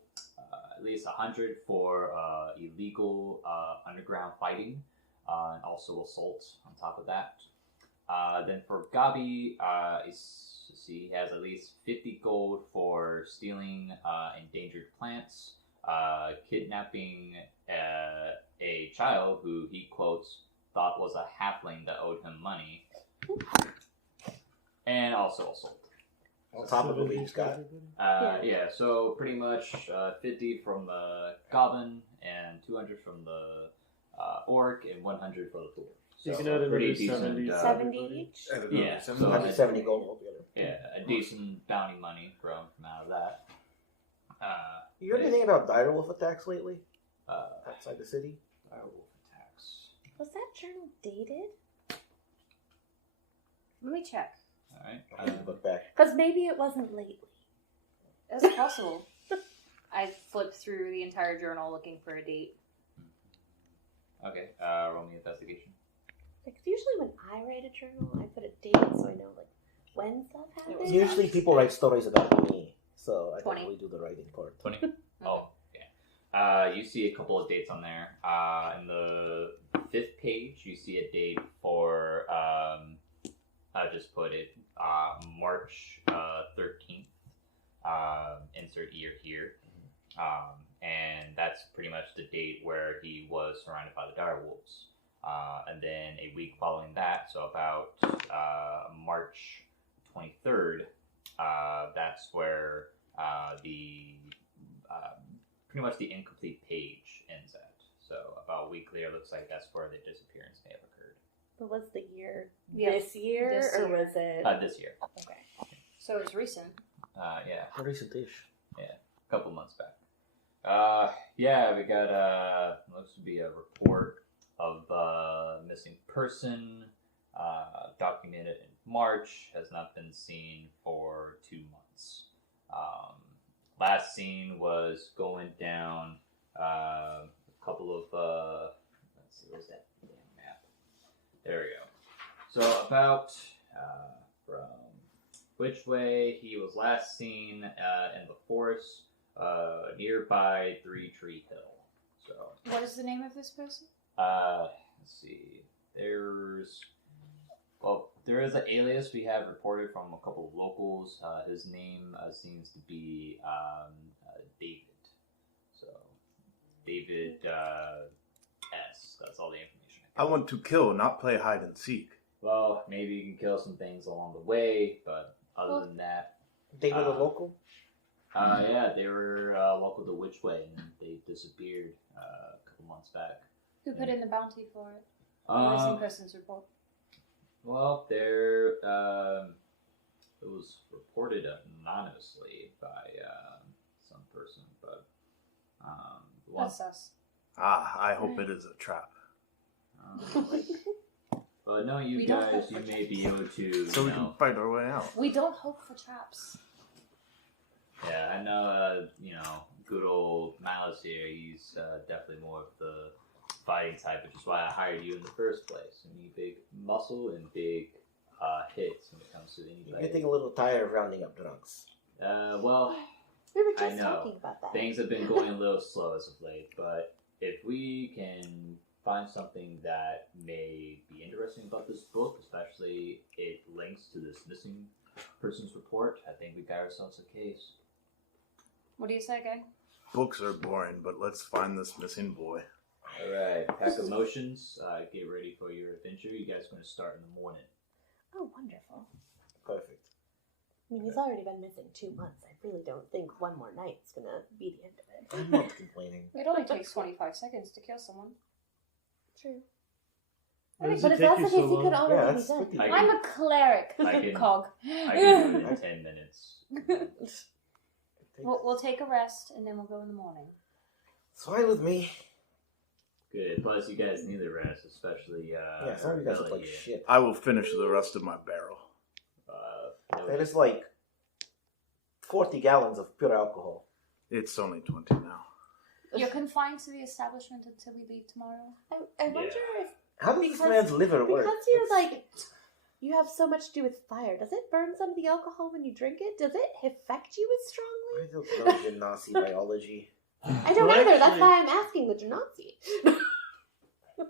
at least 100 for illegal underground fighting, and also assault on top of that. Then for Gabi, he has at least 50 gold for stealing endangered plants, kidnapping a child who he quotes thought was a halfling that owed him money, and also assault. On top of what we just got. So pretty much 50 from the goblin, and 200 from the orc, and 100 for the dwarf. So you can So add pretty another decent, 70 each? Yeah, so 170 gold altogether. yeah, a decent bounty money from out of that. You heard anything about direwolf attacks lately? Uh, Outside the city? Direwolf attacks. Was that journal dated? Let me check. Alright. I have to look back. Because maybe it wasn't lately. That's possible. I flipped through the entire journal looking for a date. Okay, roll me investigation. Like, usually when I write a journal, I put a date so I know, like, when stuff happens. Usually people write stories about me, so I 20. don't really do the writing part. 20? Oh, yeah. You see a couple of dates on there. In the 5th page, you see a date for, I just put it, March 13th. Insert year here. And that's pretty much the date where he was surrounded by the direwolves. And then a week following that, so about March 23rd, that's where the pretty much the incomplete page ends at. So about a week later, looks like that's where the disappearance may have occurred. But was the year Yeah, this year, this or year. was it? This year. Okay. So it's recent. Yeah, Recent-ish. a couple months back. We got looks to be a report of missing person, documented in March, has not been seen for 2 months. Last seen was going down a couple of let's see, where's that damn map? There we go. So about from which way he was last seen in the forest nearby 3 Tree Hill. So What is the name of this person? let's see. There is an alias we have reported from a couple of locals. His name seems to be David. So David S. That's all the information. I want to kill, not play hide and seek. Well, maybe you can kill some things along the way, but other than that, David the local? yeah, they were local to Witchway, and they disappeared a couple months back. Who put in the bounty for it? Missing persons report. Well, there it was reported anonymously by some person, but That's us. I hope it is a trap. But no, you We don't guys, hope you for may be able to, So we can fight our way out. We don't hope for traps. yeah, I know, good old Malice here, he's definitely more of the fighting type, which is why I hired you in the first place. You need big muscle and big hits when it comes to any I'm fighting. getting a little tired of rounding up drunks. Well, We were I just know. talking about that. Things have been going a little slow as of late, but if we can find something that may be interesting about this book, especially it links to this missing person's report, I think we got ourselves a case. What do you say, gang? Books are boring, but let's find this missing boy. Alright, pack of motions, get ready for your adventure. You guys are going to start in the morning. Oh, wonderful. Perfect. I mean, he's already been missing 2 months. I really don't think one more night's gonna be the end of it. I'm not complaining. It only takes 25 seconds to kill someone. True. Why does But it if take that's you the so case, he could long? already Yeah, be that's dead. pretty I I'm a cleric. I can- Cog. I can do it in 10 minutes. We'll take a rest and then we'll go in the morning. It's fine with me. Good. Plus, you guys need the rest, especially. Yeah, some of you guys look like Arabella shit. I will finish the rest of my barrel. That is like 40 gallons of pure alcohol. It's only 20 now. You're confined to the establishment until we leave tomorrow. I wonder if How does this Because- man's liver work? because you're like you have so much to do with fire. Does it burn some of the alcohol when you drink it? Does it affect you as strongly? I don't know Genasi biology. I don't Well, either. That's actually- why I'm asking the Genasi.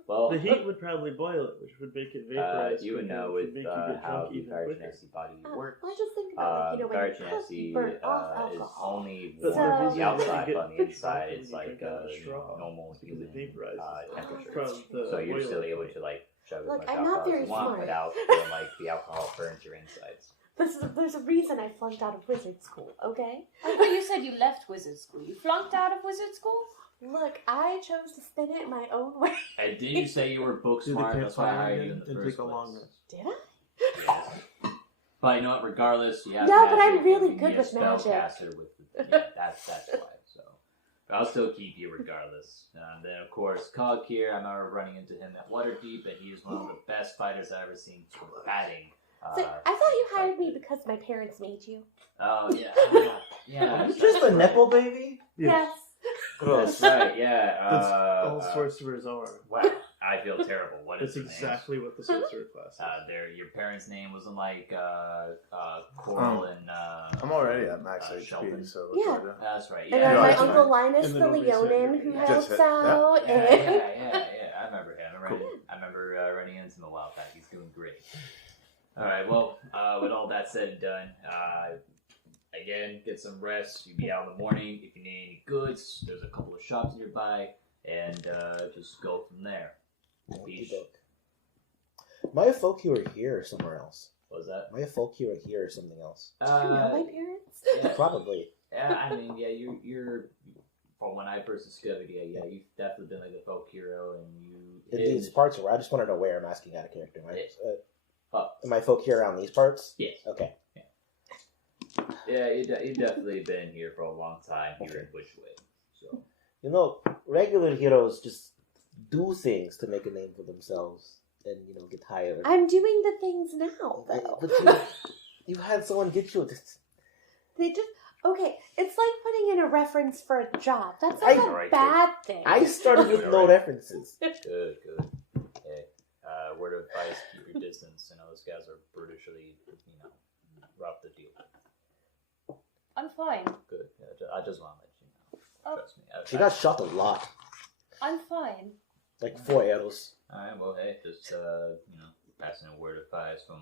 Well, The heat would probably boil it, which would make it vaporize. you would know which with would make you get how drunk the even quicker. Farryn body works. I just think about like, when you cook, you burn off is alcohol. only But warm the on reason the outside, you but on the get inside drunk it's when you like drink out of a straw, normal because it human vaporizes temperature. from the So you're boiler still able point. to like chug as Look, much I'm alcohol not as very you want smart. without feeling like the alcohol burns your insides. There's a reason I flunked out of wizard school, okay? I thought you said you left wizard school. You flunked out of wizard school? Look, I chose to spin it my own way. And did you say you were book Do the smart? That's why I campfire hired you in again the and first take a long place. rest. Did I? Yes. But you know what? Regardless, you have No, but I'm magic, really and you good need a with magic. spellcaster with yeah, that's why. So but I'll still keep you regardless. And then of course, Cog here. I remember running into him at Waterdeep, and he is one of the best fighters I've ever seen combating. So, I thought you hired me because my parents made you. Oh yeah, yeah. You just a nepo baby? Yes. That's right. Yeah. That's all sorcerers are. Wow, I feel terrible. What is That's the name? exactly what the sorcerer class is. Your parents' name wasn't like Coral and I'm already at max HP, Sheldon. so Yeah. it's That's right. And Yeah, then Yeah, my that's Uncle right. Linus And the then nobody said Leonin you who were- Just helps hit that. out. Yeah, And yeah. I remember him. I remember running into him a while back. He's doing great. All right. Well, with all that said and done, again, get some rest. You be out in the morning. If you need any goods, there's a couple of shops nearby, and just go from there. Peace. My folk you are here or somewhere else. What was that? My folk you are here or something else. do you know my parents? Yeah, Probably. yeah. I mean, yeah. You're from when I first discovered you. Yeah, you've definitely been like a folk hero, and you. In these parts, where I just want to know where I'm asking out of character. Oh, Am I folk here around these parts? yes. Okay. Yeah, you've definitely been here for a long time here Okay. in Witchway. So You know, regular heroes just do things to make a name for themselves and, get hired. I'm doing the things now, though. But you had someone get you this. They just okay. It's like putting in a reference for a job. That's I- not a Alright, bad thing. I started with no Alright. references. good. Hey, word of advice: keep your distance. Those guys are brutally, rough to deal with. I'm fine. Good. Yeah, I just want to let you know. Oh. Trust me. She got shot a lot. I'm fine. Like 4 arrows. All right. Well, hey, just passing a word of advice from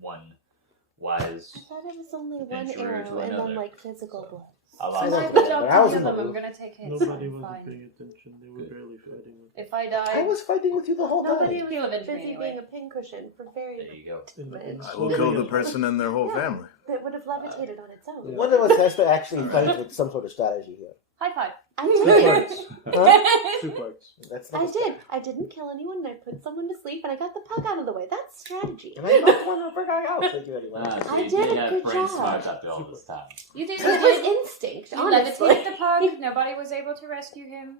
one wise. I thought it was only one Adventurer arrow to and another. then like physical blows. A So lot I my know, of but job I was to in heal the them. I'm loop. gonna take hits. Nobody I'm wasn't fine. paying attention. They were Good. barely fighting with If I I die, was fighting with you the whole Nobody time. was Heal eventually busy anyway. being a pincushion for there very you go. I will kill the person and their whole Yeah. family. that would have levitated on its own. One of us has to actually fight with some sort of strategy here. high five. I Two did. parts. Huh? 2 parts. That's not I a strat- did. I didn't kill anyone, and I put someone to sleep, and I got the puck out of the way. That's strategy. And I knocked one over guy out. Thank you very much. So I you did a have good brain job. smart after all this time. You did. It was instinct, You honestly. levitated the pug. Nobody was able to rescue him.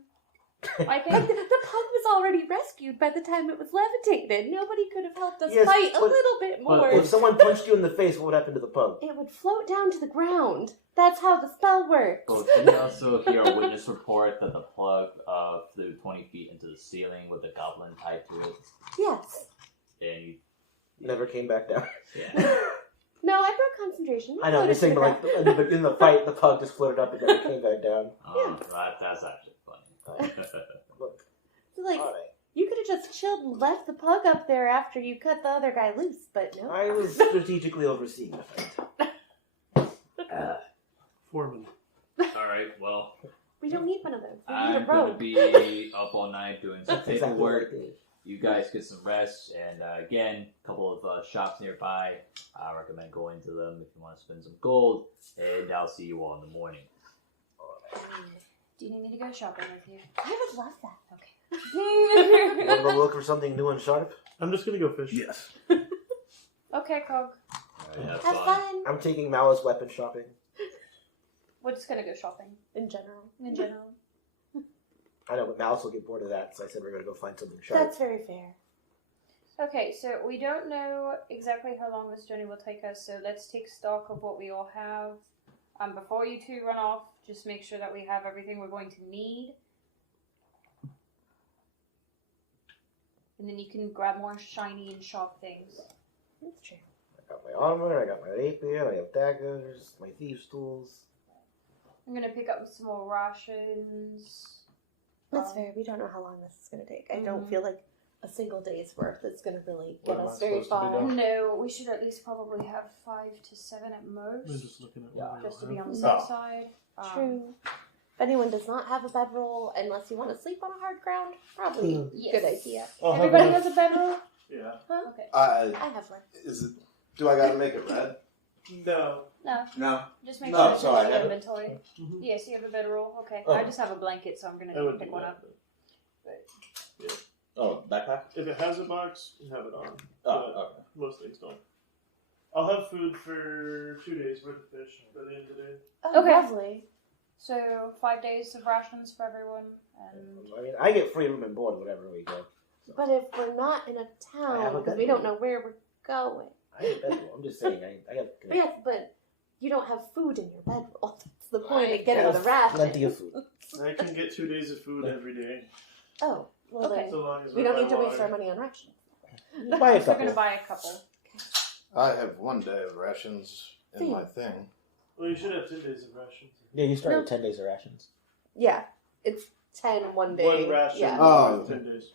I But think the pug was already rescued by the time it was levitated. Nobody could have helped us Yes, fight a but- little bit more. If someone punched you in the face, what would happen to the pug? It would float down to the ground. That's how the spell works. But did you also hear a witness report that the plug flew 20 feet into the ceiling with a goblin tied to it? Yes. And you, Never came back down. yeah. No, I broke concentration. I know, I'm just saying, but like, in the fight, the pug just floated up and never came back down. That's actually funny. Look, So, like, alright. you could have just chilled and left the pug up there after you cut the other guy loose, but no. I was strategically overseeing the fight. Foreman. Alright, well, We don't need one of those. We need I'm a going to rope. be up all night doing some That's exactly what I paperwork. did. You guys get some rest, and again, a couple of shops nearby. I recommend going to them if you want to spend some gold, and I'll see you all in the morning. Do you need me to go shopping with you? I would love that. Okay. Want to go look for something new and sharp? I'm just gonna go fish. Yes. Okay, Cog. Alright, have Have fun. fun. I'm taking Malice weapon shopping. We're just gonna go shopping In general. in general. I know, but Malice will get bored of that, so I said we're going to go find something sharp. That's very fair. Okay, so we don't know exactly how long this journey will take us, so let's take stock of what we all have. Before you two run off, just make sure that we have everything we're going to need. And then you can grab more shiny and sharp things. That's true. I got my armor, I got my rapier, I have daggers, my thieves' tools. I'm gonna pick up some more rations. That's fair. We don't know how long this is going to take. I don't Mhm. feel like a single day's worth is going to really What get am I us very supposed to be far. doing? No, we should at least probably have 5 to 7 at I'm most, just looking at what just to we be all on the have. safe side. True. If anyone does not have a bedroll, unless you want to sleep on a hard ground, probably a Yes. good idea. I'll have Everybody enough- has a bedroll? Yeah. Okay. I have one. Do I gotta make it red? No. No, No. just make No, sure it's so I in have your it. inventory. Mhm. Yes, you have a bedroll. Okay. Oh. I just have a blanket, so I'm gonna I would pick do one that, up. but Oh, backpack? if it has a box, you have it on. Oh, But okay. most things don't. I'll have food for 2 days worth of fish by the end of the day. Oh, Okay. lovely. So 5 days of rations for everyone, and I mean, I get free room and board wherever we go. But if we're not in a I have town, a because we bedroll. don't know where we're going. I have a bedroll. I'm just saying, I have Yes, but you don't have food in your bedroll. That's the point of I getting have the ration. plenty of food. I can get 2 days of food every day. Oh, well Okay. then, So long as we I don't buy need to waste water. our money on rations. Buy a we're couple. gonna buy a couple. I have 1 day of rations in my thing. Well, you should have 10 days of rations. Yeah, you start No. with 10 days of rations. Yeah, it's 10 one day. One ration. Yeah, Oh. 10 days.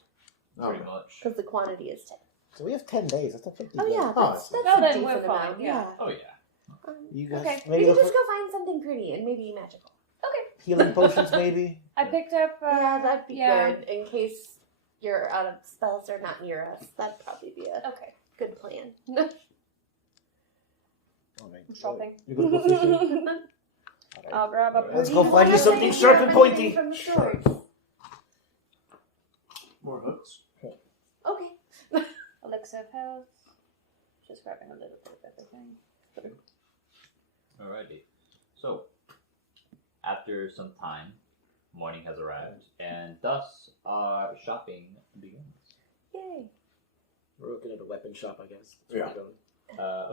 Pretty Okay. much. because the quantity is 10. So we have 10 days. That's a 50 Oh day. yeah, that's Oh, a then decent we're fine, amount. yeah. Oh, yeah. You guys, Okay. We maybe can look just for go find something pretty and maybe magical. healing potions, maybe? I picked up. Yeah, that'd be yeah. good in case you're out of spells or not near us. That'd probably be a Okay. good plan. Alright. I'm shopping. You gonna go fishing? Alright. I'll grab a. Let's pretty go find you one. something sharp and pointy. From the stores. More hooks. Okay. Elixir of health. Just grabbing a little bit of everything. Alrighty. So, after some time, morning has arrived, and thus our shopping begins. Yay. We're looking at a weapon shop, I guess. That's Yeah. where we're going.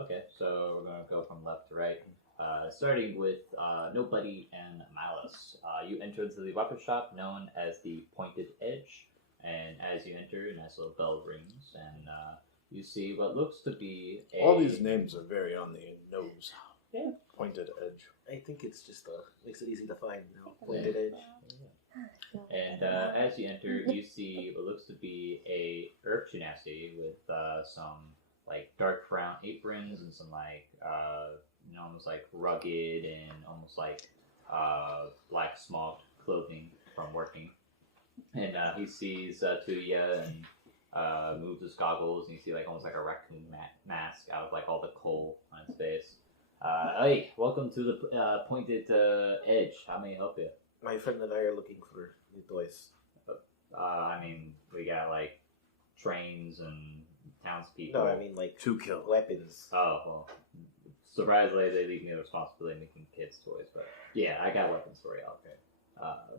Okay, so we're gonna go from left to right. Starting with Nobody and Malice. You enter into the weapon shop known as the Pointed Edge, and as you enter, a nice little bell rings, and you see what looks to be a... All these names are very on the nose. Yeah. Pointed edge. I think it's just makes it easy to find, you know, pointed edge. And as you enter, you see what looks to be a herb genasi with some like dark brown aprons and some like almost like rugged and almost like black smoked clothing from working. And he sees Tuya and moves his goggles, and you see like almost like a raccoon mask out of like all the coal on his face. Hey, welcome to the Pointed Edge. How may I help you? My friend and I are looking for new toys. I mean, we got like trains and townspeople. No, I mean like To kill. weapons. Oh, well, surprisingly, they leave me the responsibility of making kids' toys, but yeah, I got weapons for you, okay.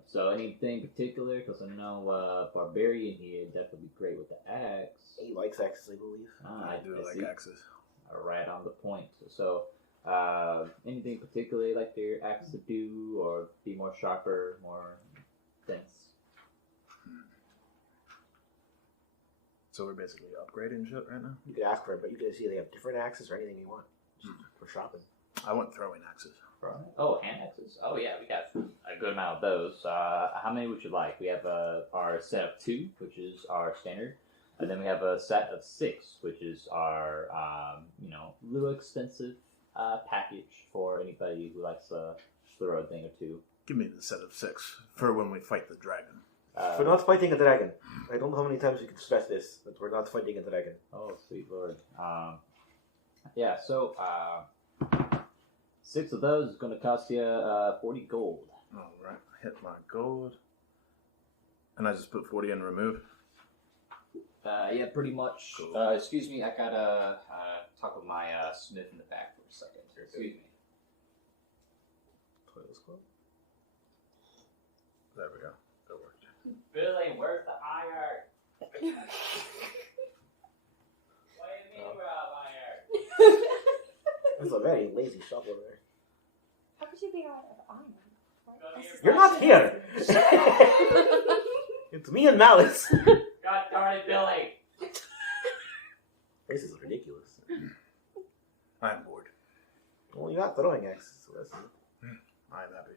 So anything particular? Because I know Barbarian here definitely be great with the axe. He likes axes, I believe. I do like axes. Right on the point. So, anything particularly like your axe to do, or be more sharper, more dense? So we're basically upgrading shit right now? You could ask for it, but you can see they have different axes or anything you want for shopping. I want throwing axes. Right. Oh, hand axes. Oh yeah, we got a good amount of those. How many would you like? We have our set of 2, which is our standard, and then we have a set of 6, which is our little expensive package for anybody who likes to throw a thing or 2. Give me the set of 6 for when we fight the dragon. We're not fighting a dragon. I don't know how many times you can stress this, but we're not fighting a dragon. Oh, sweet lord. Yeah, so 6 of those is going to cost you 40 gold. All right, hit my gold. And I just put 40 in remove? Yeah, pretty much. Cool. Excuse me, I gotta talk with my smith in the back for a second. Excuse me. There we go. That worked. Billy, where's the iron? What do you mean we're out of iron? There's a very lazy shop over there. How could you be out of iron? You're not here! It's me and Malice. God darn it, Billy! This is ridiculous. I'm bored. Well, you're not throwing axes, so that's it. I'm happy.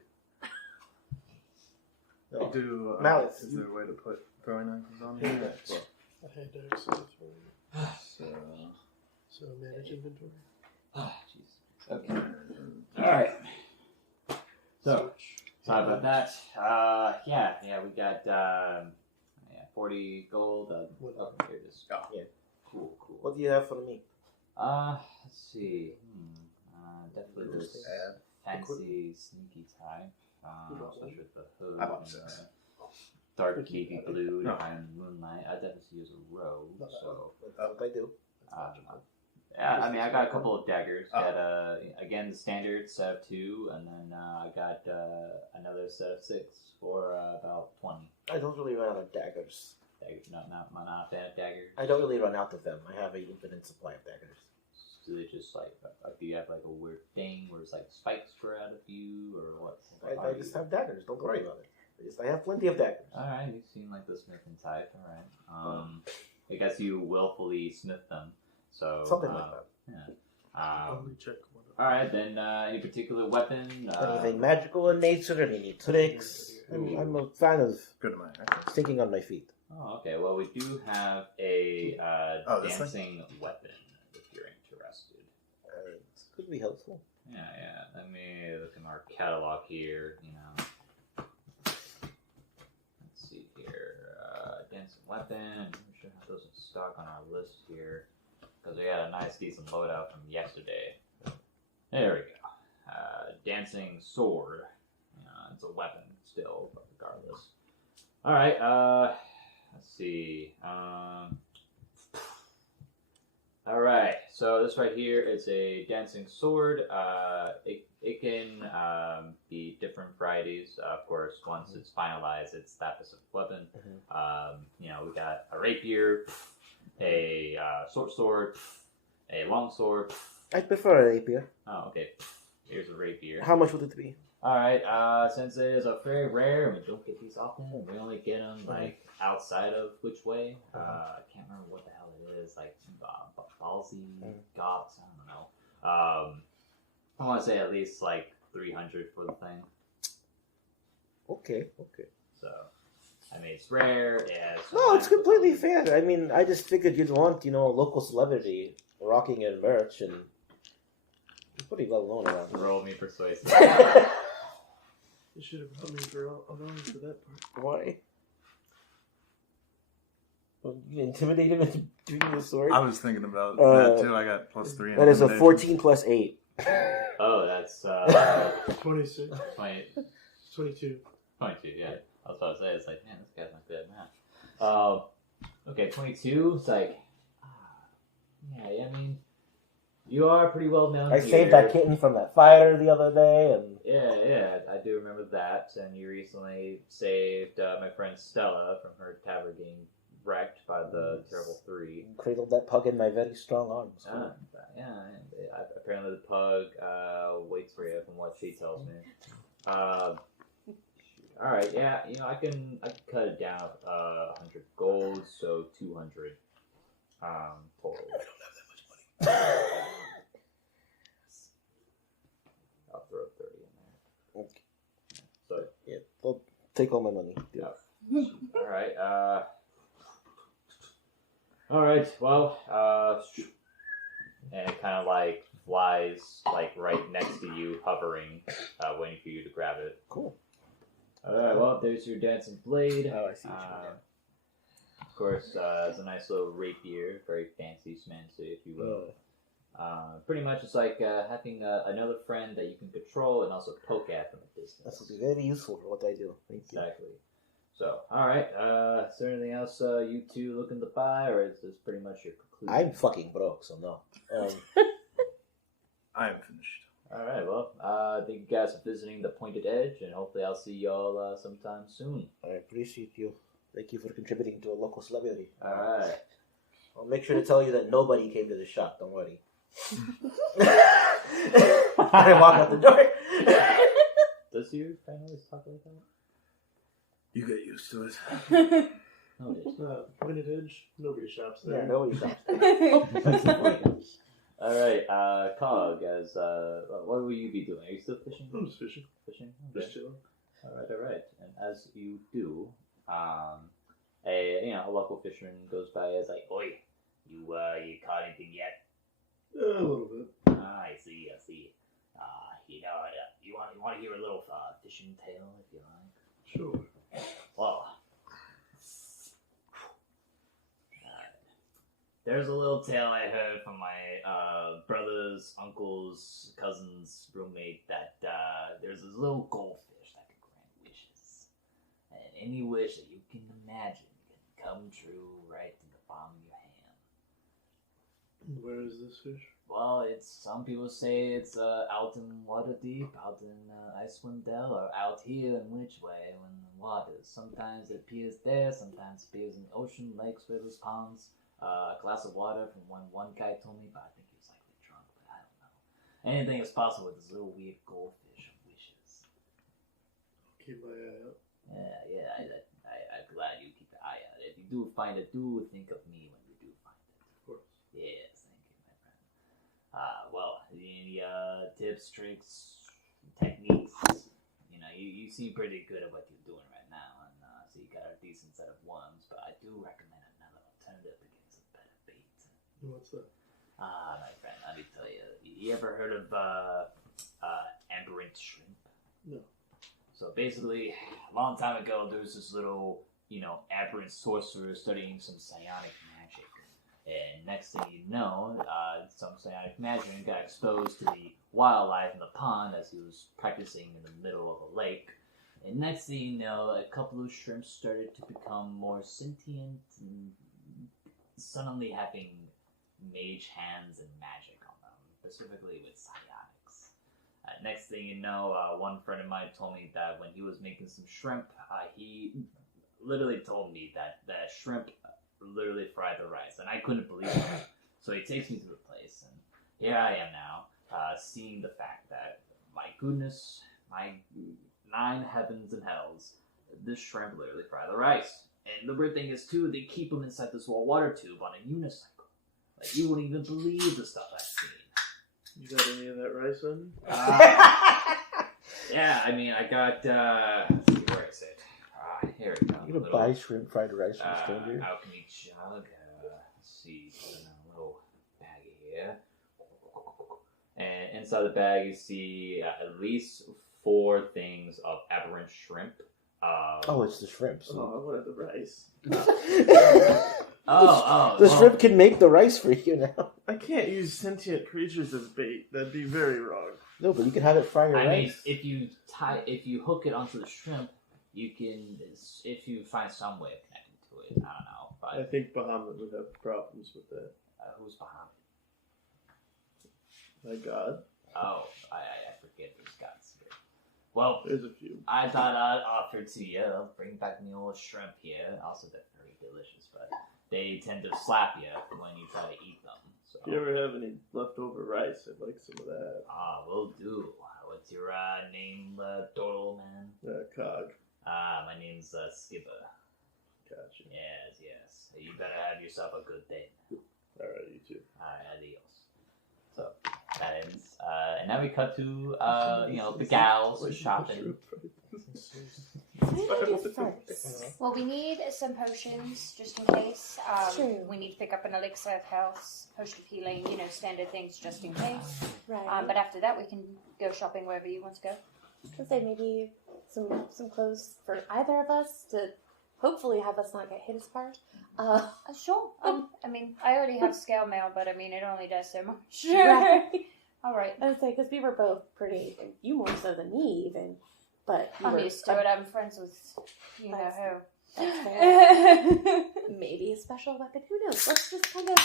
No. Malice, is there a way to put throwing axes on here? I had axe inventory. So manage inventory. Ah, jeez. Okay. Alright. So, sorry about that. Yeah, we got 40 gold. Here it is. Yeah. Cool. What do you have for me? Let's see. Definitely this fancy, sneaky type. Especially with the hood I bought and 6. dark navy blue No. and moonlight. I definitely use a robe, so. That's what I do. Yeah, I mean, I got a couple of daggers. Got again the standard set of 2, and then I got another set of 6 for about 20. I don't really run out of daggers. Daggers, not a fan of daggers. I don't really run out of them. I have an infinite supply of daggers. Do they just do you have like a weird thing where it's like spikes grow out of you, or what? I just have daggers. Don't worry about it. I have plenty of daggers. Alright, you seem like the smithing type. Alright. I guess you willfully smith them. So Something like that. Yeah. Let me check one of Alright, then any particular weapon? Anything magical in nature, any tricks. I'm a fan of Good amount. thinking on my feet. Oh, okay. Well, we do have a this dancing weapon if you're interested. It could be helpful. Yeah. Let me look in our catalog here. Let's see here. Dancing weapon. We should have those in stock on our list here because we had a nice, decent loadout from yesterday. There we go. Dancing sword. It's a weapon still, but regardless. All right. Let's see. All right. So this right here is a dancing sword. It can be different varieties. Of course, once it's finalized, it's that specific weapon. We got a rapier, a short sword, a long sword. I prefer a rapier. Oh, okay. Here's a rapier. How much would it be? Alright, since it is a very rare and we don't get these often, we only get them like outside of which way. I can't remember what the hell it is, like ballsy, goths, I don't know. I want to say at least like 300 for the thing. Okay. So, I mean, it's rare. It has No, it's completely fair. I mean, I just figured you'd want, a local celebrity rocking your merch, and you're pretty well known around here. Roll me persuasive. You should have brought me around for that part. Why? Well, you intimidate him into doing the sword? I was thinking about that too. I got +3. That is a 14 plus 8. Oh, that's 26. 20, 22. 22, yeah. I was about to say, it's like, man, this guy's not good at math. Okay, 22, it's like, I mean, You are pretty well known. I saved that kitten from that fire the other day, and Yeah, I do remember that. And you recently saved my friend Stella from her tavern getting wrecked by the Terrible Three. cradled that pug in my very strong arms. Yeah, apparently the pug waits for you, from what she tells me. All right, yeah, I can cut it down 100 gold, so 200 total. I'll throw 30 in there. Okay. So Yeah, they'll take all my money. yeah. All right. Well, and it kind of like flies like right next to you, hovering, waiting for you to grab it. Cool. All right. Well, there's your dancing blade. Oh, I see what you mean. Of course, it's a nice little rapier, very fancy schmancy, if you will. Pretty much it's like having another friend that you can control and also poke at from a distance. This will be very useful for what I do. Thank you. Exactly. So, alright, is there anything else you two looking to buy, or is this pretty much your conclusion? I'm fucking broke, so no. I am finished. Alright, well, thank you guys for visiting the Pointed Edge, and hopefully I'll see y'all sometime soon. I appreciate you. Thank you for contributing to a local celebrity. Alright. I'll make sure to tell you that nobody came to the shop, don't worry. I walk out the door. Does your friend always talk like that? You get used to it. No, it is. Pointed Edge. Nobody shops there. Yeah, nobody shops there. Alright, Cog, what will you be doing? Are you still fishing? I'm just fishing. Fishing? Just chilling. Alright. And as you do, a local fisherman goes by as like, "Oi, you caught anything yet?" A little bit. I see. You want to hear a little fishing tale, if you like? Sure. Well, there's a little tale I heard from my brother's, uncle's, cousin's roommate that there's this little goldfish that can grant wishes. And any wish that you can imagine can come true right in the palm of your hand. Where is this fish? Well, some people say it's out in Waterdeep, out in Icewind Dale, or out here in Whichway when the water. Sometimes it appears there, sometimes it appears in ocean, lakes, rivers, ponds. A glass of water from one guy told me, but I think he was likely drunk, but I don't know. Anything is possible with this little weird goldfish of wishes. Keep my eye out. Yeah, I'm glad you keep your eye out. If you do find it, do think of me when you do find it. Of course. Yes, thank you, my friend. Well, any tips, tricks, techniques? You seem pretty good at what you're doing right now, and so you got a decent set of worms, but I do recommend another alternative to get some better bait. What's that? My friend, let me tell you. You ever heard of aberrant shrimp? No. So basically, a long time ago, there was this little, aberrant sorcerer studying some psionic magic. And next thing you know, some psionic magic got exposed to the wildlife in the pond as he was practicing in the middle of a lake. And next thing you know, a couple of shrimps started to become more sentient and suddenly having mage hands and magic on them, specifically with psionics. Next thing you know, one friend of mine told me that when he was making some shrimp, he literally told me that the shrimp literally fried the rice, and I couldn't believe it. So he takes me to the place, and here I am now, seeing the fact that, my goodness, my 9 heavens and hells, this shrimp literally fried the rice. And the weird thing is, too, they keep them inside this water tube on a unicycle. Like, you wouldn't even believe the stuff I've seen. You got any of that rice on? Yeah, I mean, I got, let's see, where is it? Here we go. You gonna buy shrimp fried rice from a stranger? Alchemy jug, let's see, put in a little bag here. And inside the bag, you see at least 4 things of aberrant shrimp. It's the shrimps. Oh, I wanted the rice. The shrimp can make the rice for you now. I can't use sentient creatures as bait. That'd be very wrong. No, but you can have it fry your rice. I mean, if you hook it onto the shrimp, you can, if you find some way of connecting to it, I don't know. But I think Bahamut would have problems with that. Who's Bahamut? My god. Oh, I forget there's gods here. Well, There's a few. I thought I'd offer to you. Bring back the old shrimp here. Also, they're very delicious, but they tend to slap you when you try to eat them. So. If you ever have any leftover rice, I'd like some of that. Will do. What's your name, Doodle Man? Cog. My name's Skipper. Gotcha. Yes. You better have yourself a good day. Alright, you too. Adios. So, that ends. And now we cut to, the gals shopping. Well, we need some potions just in case. True. We need to pick up an elixir of health, potion of healing, standard things just in case. Right. But after that, we can go shopping wherever you want to go. I was gonna say maybe some clothes for either of us to hopefully have us not get hit as hard. Sure. I already have scale mail, but it only does so much. Right. All right. I was say because we were both pretty, you more so than me even, but you I'm were used to it. I'm friends with you know who. That's fair. Maybe a special weapon. Who knows? Let's just kind of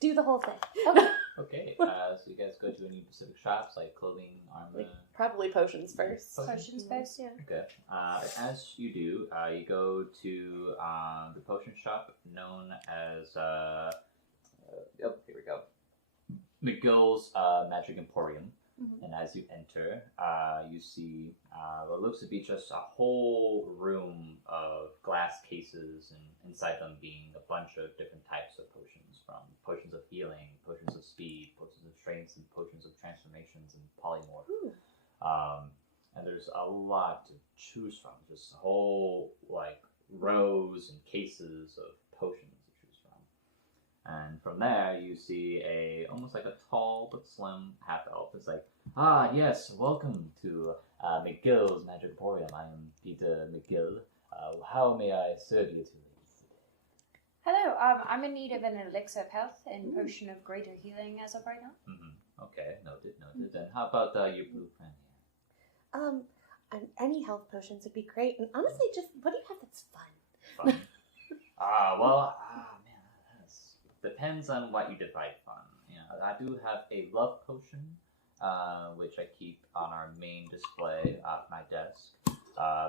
do the whole thing. Okay. Okay, so you guys go to any specific shops, like clothing, armor? Probably potions first. Potions first, yeah. Okay. As you do, you go to the potion shop known as, here we go, McGill's Magic Emporium. Mm-hmm. And as you enter, you see what looks to be just a whole room of glass cases, and inside them being a bunch of different types of potions, from potions of healing, potions of speed, potions of strength, and potions of transformations and polymorph. And there's a lot to choose from, just whole rows and cases of potions to choose from. And from there, you see almost like a tall but slim half elf. It's like, yes, welcome to McGill's Magic Emporium. I am Peter McGill. How may I serve you today? Hello, I'm in need of an elixir of health and potion of greater healing as of right now. Mm-hmm. Okay, noted. And how about your blue friend here? And any health potions would be great. And honestly, just what do you have that's fun? Fun? Man, depends on what you divide fun. I do have a love potion, which I keep on our main display at my desk.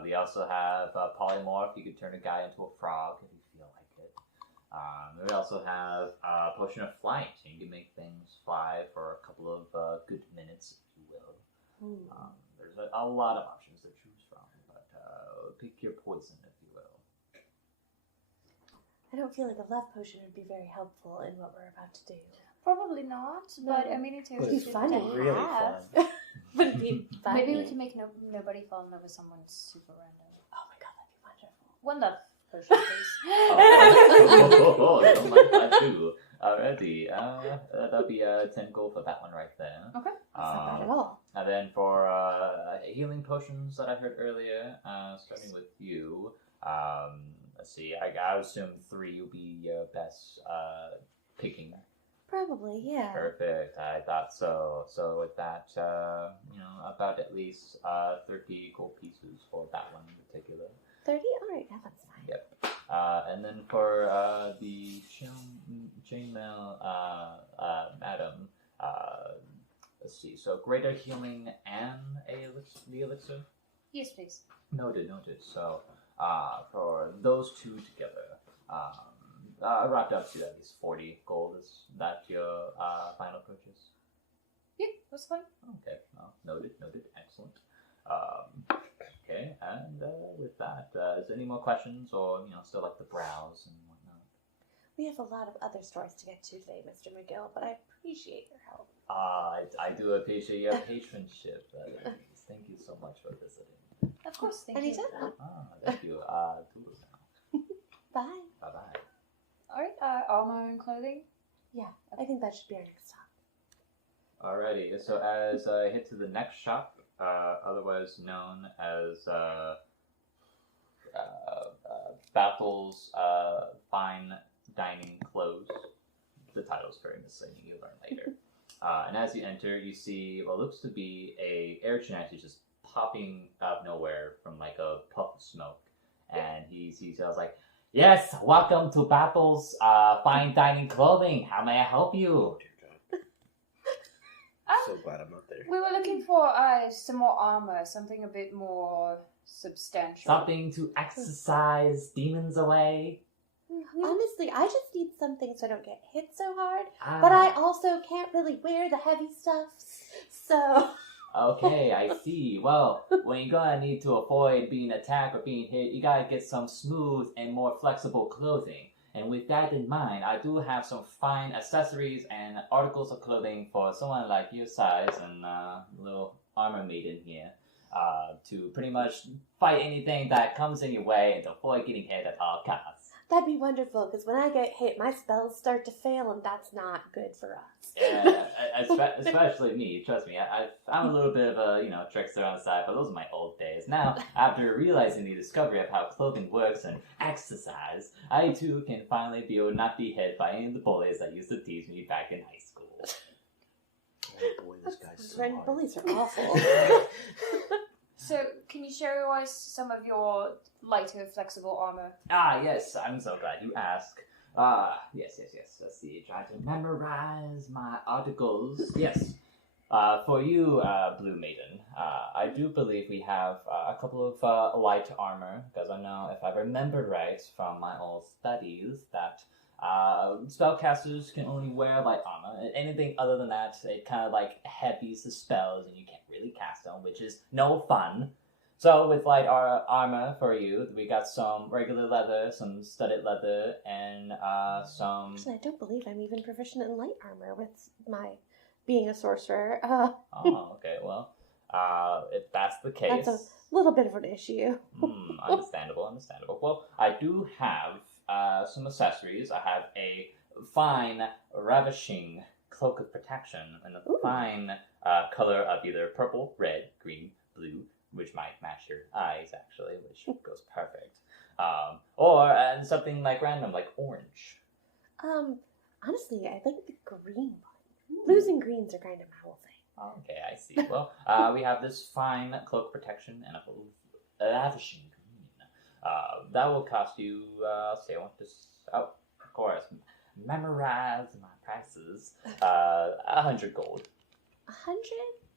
We also have polymorph. You can turn a guy into a frog if you feel like it. We also have a potion of flight. You can make things fly for a couple of good minutes, if you will. There's a lot of options to choose from, but pick your poison, if you will. I don't feel like a love potion would be very helpful in what we're about to do. Probably not, but it's It'd be fun to Really have. fun. Would it be fun? Maybe we can make nobody fall in love with someone super random. Oh my god, that'd be wonderful. One love potion, please. Don't like that too. Alrighty, that'll be 10 gold for that one right there. Okay. That's not bad at all. And then for healing potions that I heard earlier, starting with you, let's see, I assume 3 will be your best picking. Probably, yeah. Perfect, I thought so. So with that, about at least 30 gold pieces for that one in particular. 30? Alright, that one's fine. Yep. And then for the chainmail madam, let's see. So greater healing and the elixir? Yes, please. Noted. So for those two together, I wrapped up to at least 40 gold. Is that your final purchase? Yeah, that's fine. Okay, well, noted. Excellent. Okay, and with that, is there any more questions, or still like the browse and whatnot? We have a lot of other stores to get to today, Mr. McGill, but I appreciate your help. I do appreciate your patronship. Thank you so much for visiting. Of course, thank you. Anytime. Thank you. Toodles now. Bye. Bye. Alright, armor and clothing? Yeah, I think that should be our next stop. Alrighty, so as I hit to the next shop, otherwise known as Battle's Fine Dining Clothes. The title's very misleading, you'll learn later. And as you enter, you see what looks to be a air genasi just popping out of nowhere from like a puff of smoke. And he sees I was like, "Yes, welcome to Battle's Fine Dining Clothing. How may I help you?" so glad I'm not there. We were looking for some more armor, something a bit more substantial. Something to exercise demons away. Honestly, I just need something so I don't get hit so hard. But I also can't really wear the heavy stuff, so... Okay, I see. Well, when you're gonna need to avoid being attacked or being hit, you gotta get some smooth and more flexible clothing. And with that in mind, I do have some fine accessories and articles of clothing for someone like your size and little armor maiden here, to pretty much fight anything that comes in your way and to avoid getting hit at all costs. That'd be wonderful, because when I get hit, my spells start to fail, and that's not good for us. Yeah, especially me. Trust me, I'm a little bit of a trickster on the side, but those are my old days. Now, after realizing the discovery of how clothing works and exercise, I too can finally be able to not be hit by any of the bullies that used to tease me back in high school. Oh boy, this guy's so hard. Bullies are awful. So, can you show us some of your lighter, flexible armor? Yes, I'm so glad you asked. Yes. Let's see, try to memorize my articles. Yes. For you, Blue Maiden, I do believe we have a couple of light armor, because I know, if I remember right from my old studies, that spellcasters can only wear light armor. Anything other than that, it kind of like heavies the spells, and you can't really cast them, which is no fun. So with light armor for you, we got some regular leather, some studded leather, and some... Actually, I don't believe I'm even proficient in light armor with my being a sorcerer. Oh, okay, well, if that's the case... That's a little bit of an issue. Understandable. Well, I do have some accessories. I have a fine, ravishing cloak of protection and a fine color of either purple, red, green, blue, which might match your eyes, actually, which goes perfect. Or something like random, like orange. Honestly, I like the green one. Blues and greens are kind of my whole thing. Okay, I see. Well, we have this fine cloak protection and a ravishing green. That will cost you, say, I want this, of course, memorize my prices. 100 gold. 100?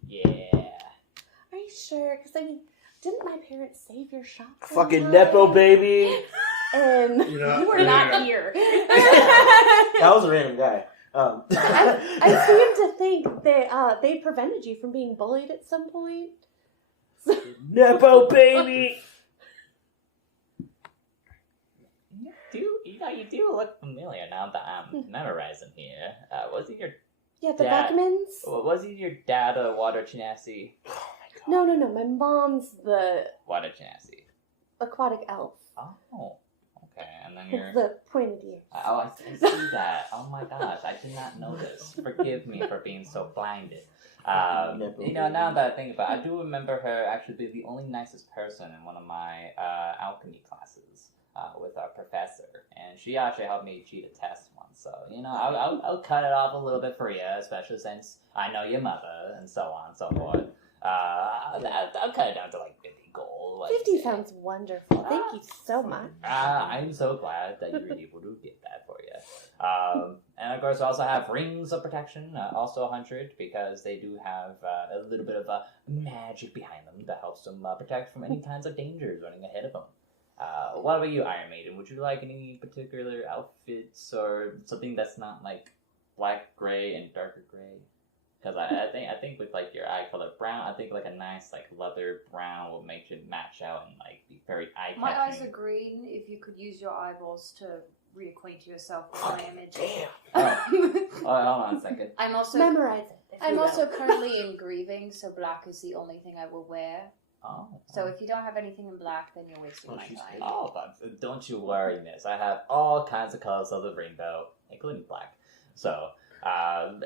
Yeah. Are you sure? Because, I mean, didn't my parents save your shop? Fucking sometime? Nepo baby! And You were not here. That was a random guy. I seem to think that they prevented you from being bullied at some point. Nepo baby! You do look familiar now that I'm memorizing here. Was it your Yeah, the dad? Beckmans? Was it your dad a water genasi? Oh my god. No. My mom's the Water genasi. aquatic elf. Oh, okay. And then It's you're... the pointed ears. Oh, I see that. Oh my gosh, I did not know this. Forgive me for being so blinded. Now that I think about it, I do remember her actually being the only nicest person in one of my alchemy classes with our professor. And she actually helped me cheat a test once. So, I'll cut it off a little bit for you, especially since I know your mother and so on and so forth. I'll cut it down to like 50 gold. 50 sounds wonderful. Thank you so much. I'm so glad that you were able to get that for you. And of course, I also have rings of protection, also 100, because they do have a little bit of magic behind them that helps them protect from any kinds of dangers running ahead of them. What about you, Iron Maiden? Would you like any particular outfits or something that's not like black, gray, and darker gray? Because I think with like your eye color brown, I think like a nice like leather brown will make it match out and like be very eye catching. My eyes are green. If you could use your eyeballs to reacquaint yourself with my image. Damn. Hold on a second. I'm also Memorize it. if I'm you also will. currently in grieving, so black is the only thing I will wear. Oh. So if you don't have anything in black, then you're wasting my she's time. Oh, but don't you worry, miss. I have all kinds of colors of the rainbow, including black. So,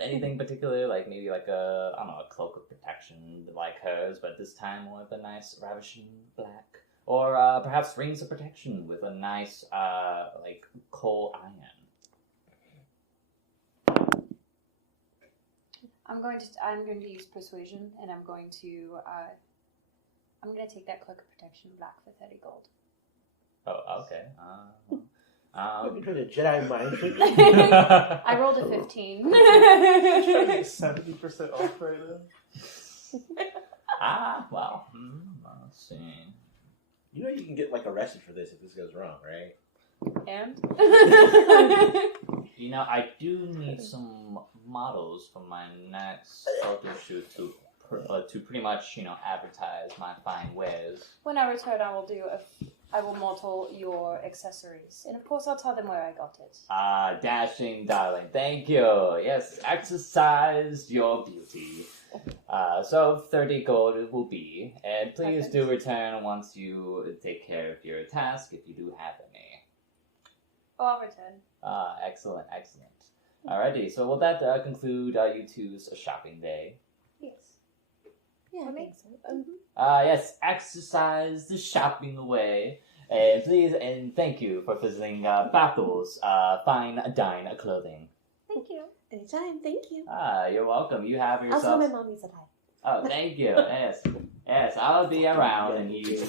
anything particular, like maybe like a cloak of protection like hers, but this time with a nice ravishing black. Or perhaps rings of protection with a nice, like, coal iron. I'm going to use persuasion, and I'm going to take that cloak of protection black for 30 gold. Oh, okay. Have you tried a Jedi mind trick? I rolled a 15. 70% off right now. Well, let's see. You know you can get like arrested for this if this goes wrong, right? And? You know, I do need some models for my next photo shoot to pretty much, advertise my fine wares. When I return, I will model your accessories. And of course, I'll tell them where I got it. Dashing darling, thank you. Yes, exercise your beauty. So 30 gold it will be. And please do return once you take care of your task, if you do have any. Oh, I'll return. Excellent. Alrighty, so will that conclude you two's shopping day? Yes. Yeah, I think so. Yes, exercise the shopping away. And please, and thank you for visiting Battle's fine dine clothing. Thank you. Anytime, thank you. You're welcome. You have yourself... Also, my mommy said hi. Oh, thank you. Yes, I'll be around. And he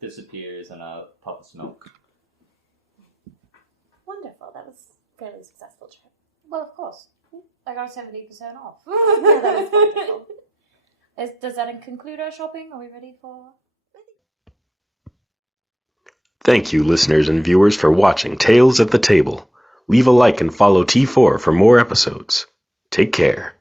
disappears in a puff of smoke. Wonderful. That was a fairly successful trip. Well, of course. I got 70% off. Yeah, that was wonderful. Does that conclude our shopping? Are we ready for... Thank you, listeners and viewers, for watching Tales at the Table. Leave a like and follow T4 for more episodes. Take care.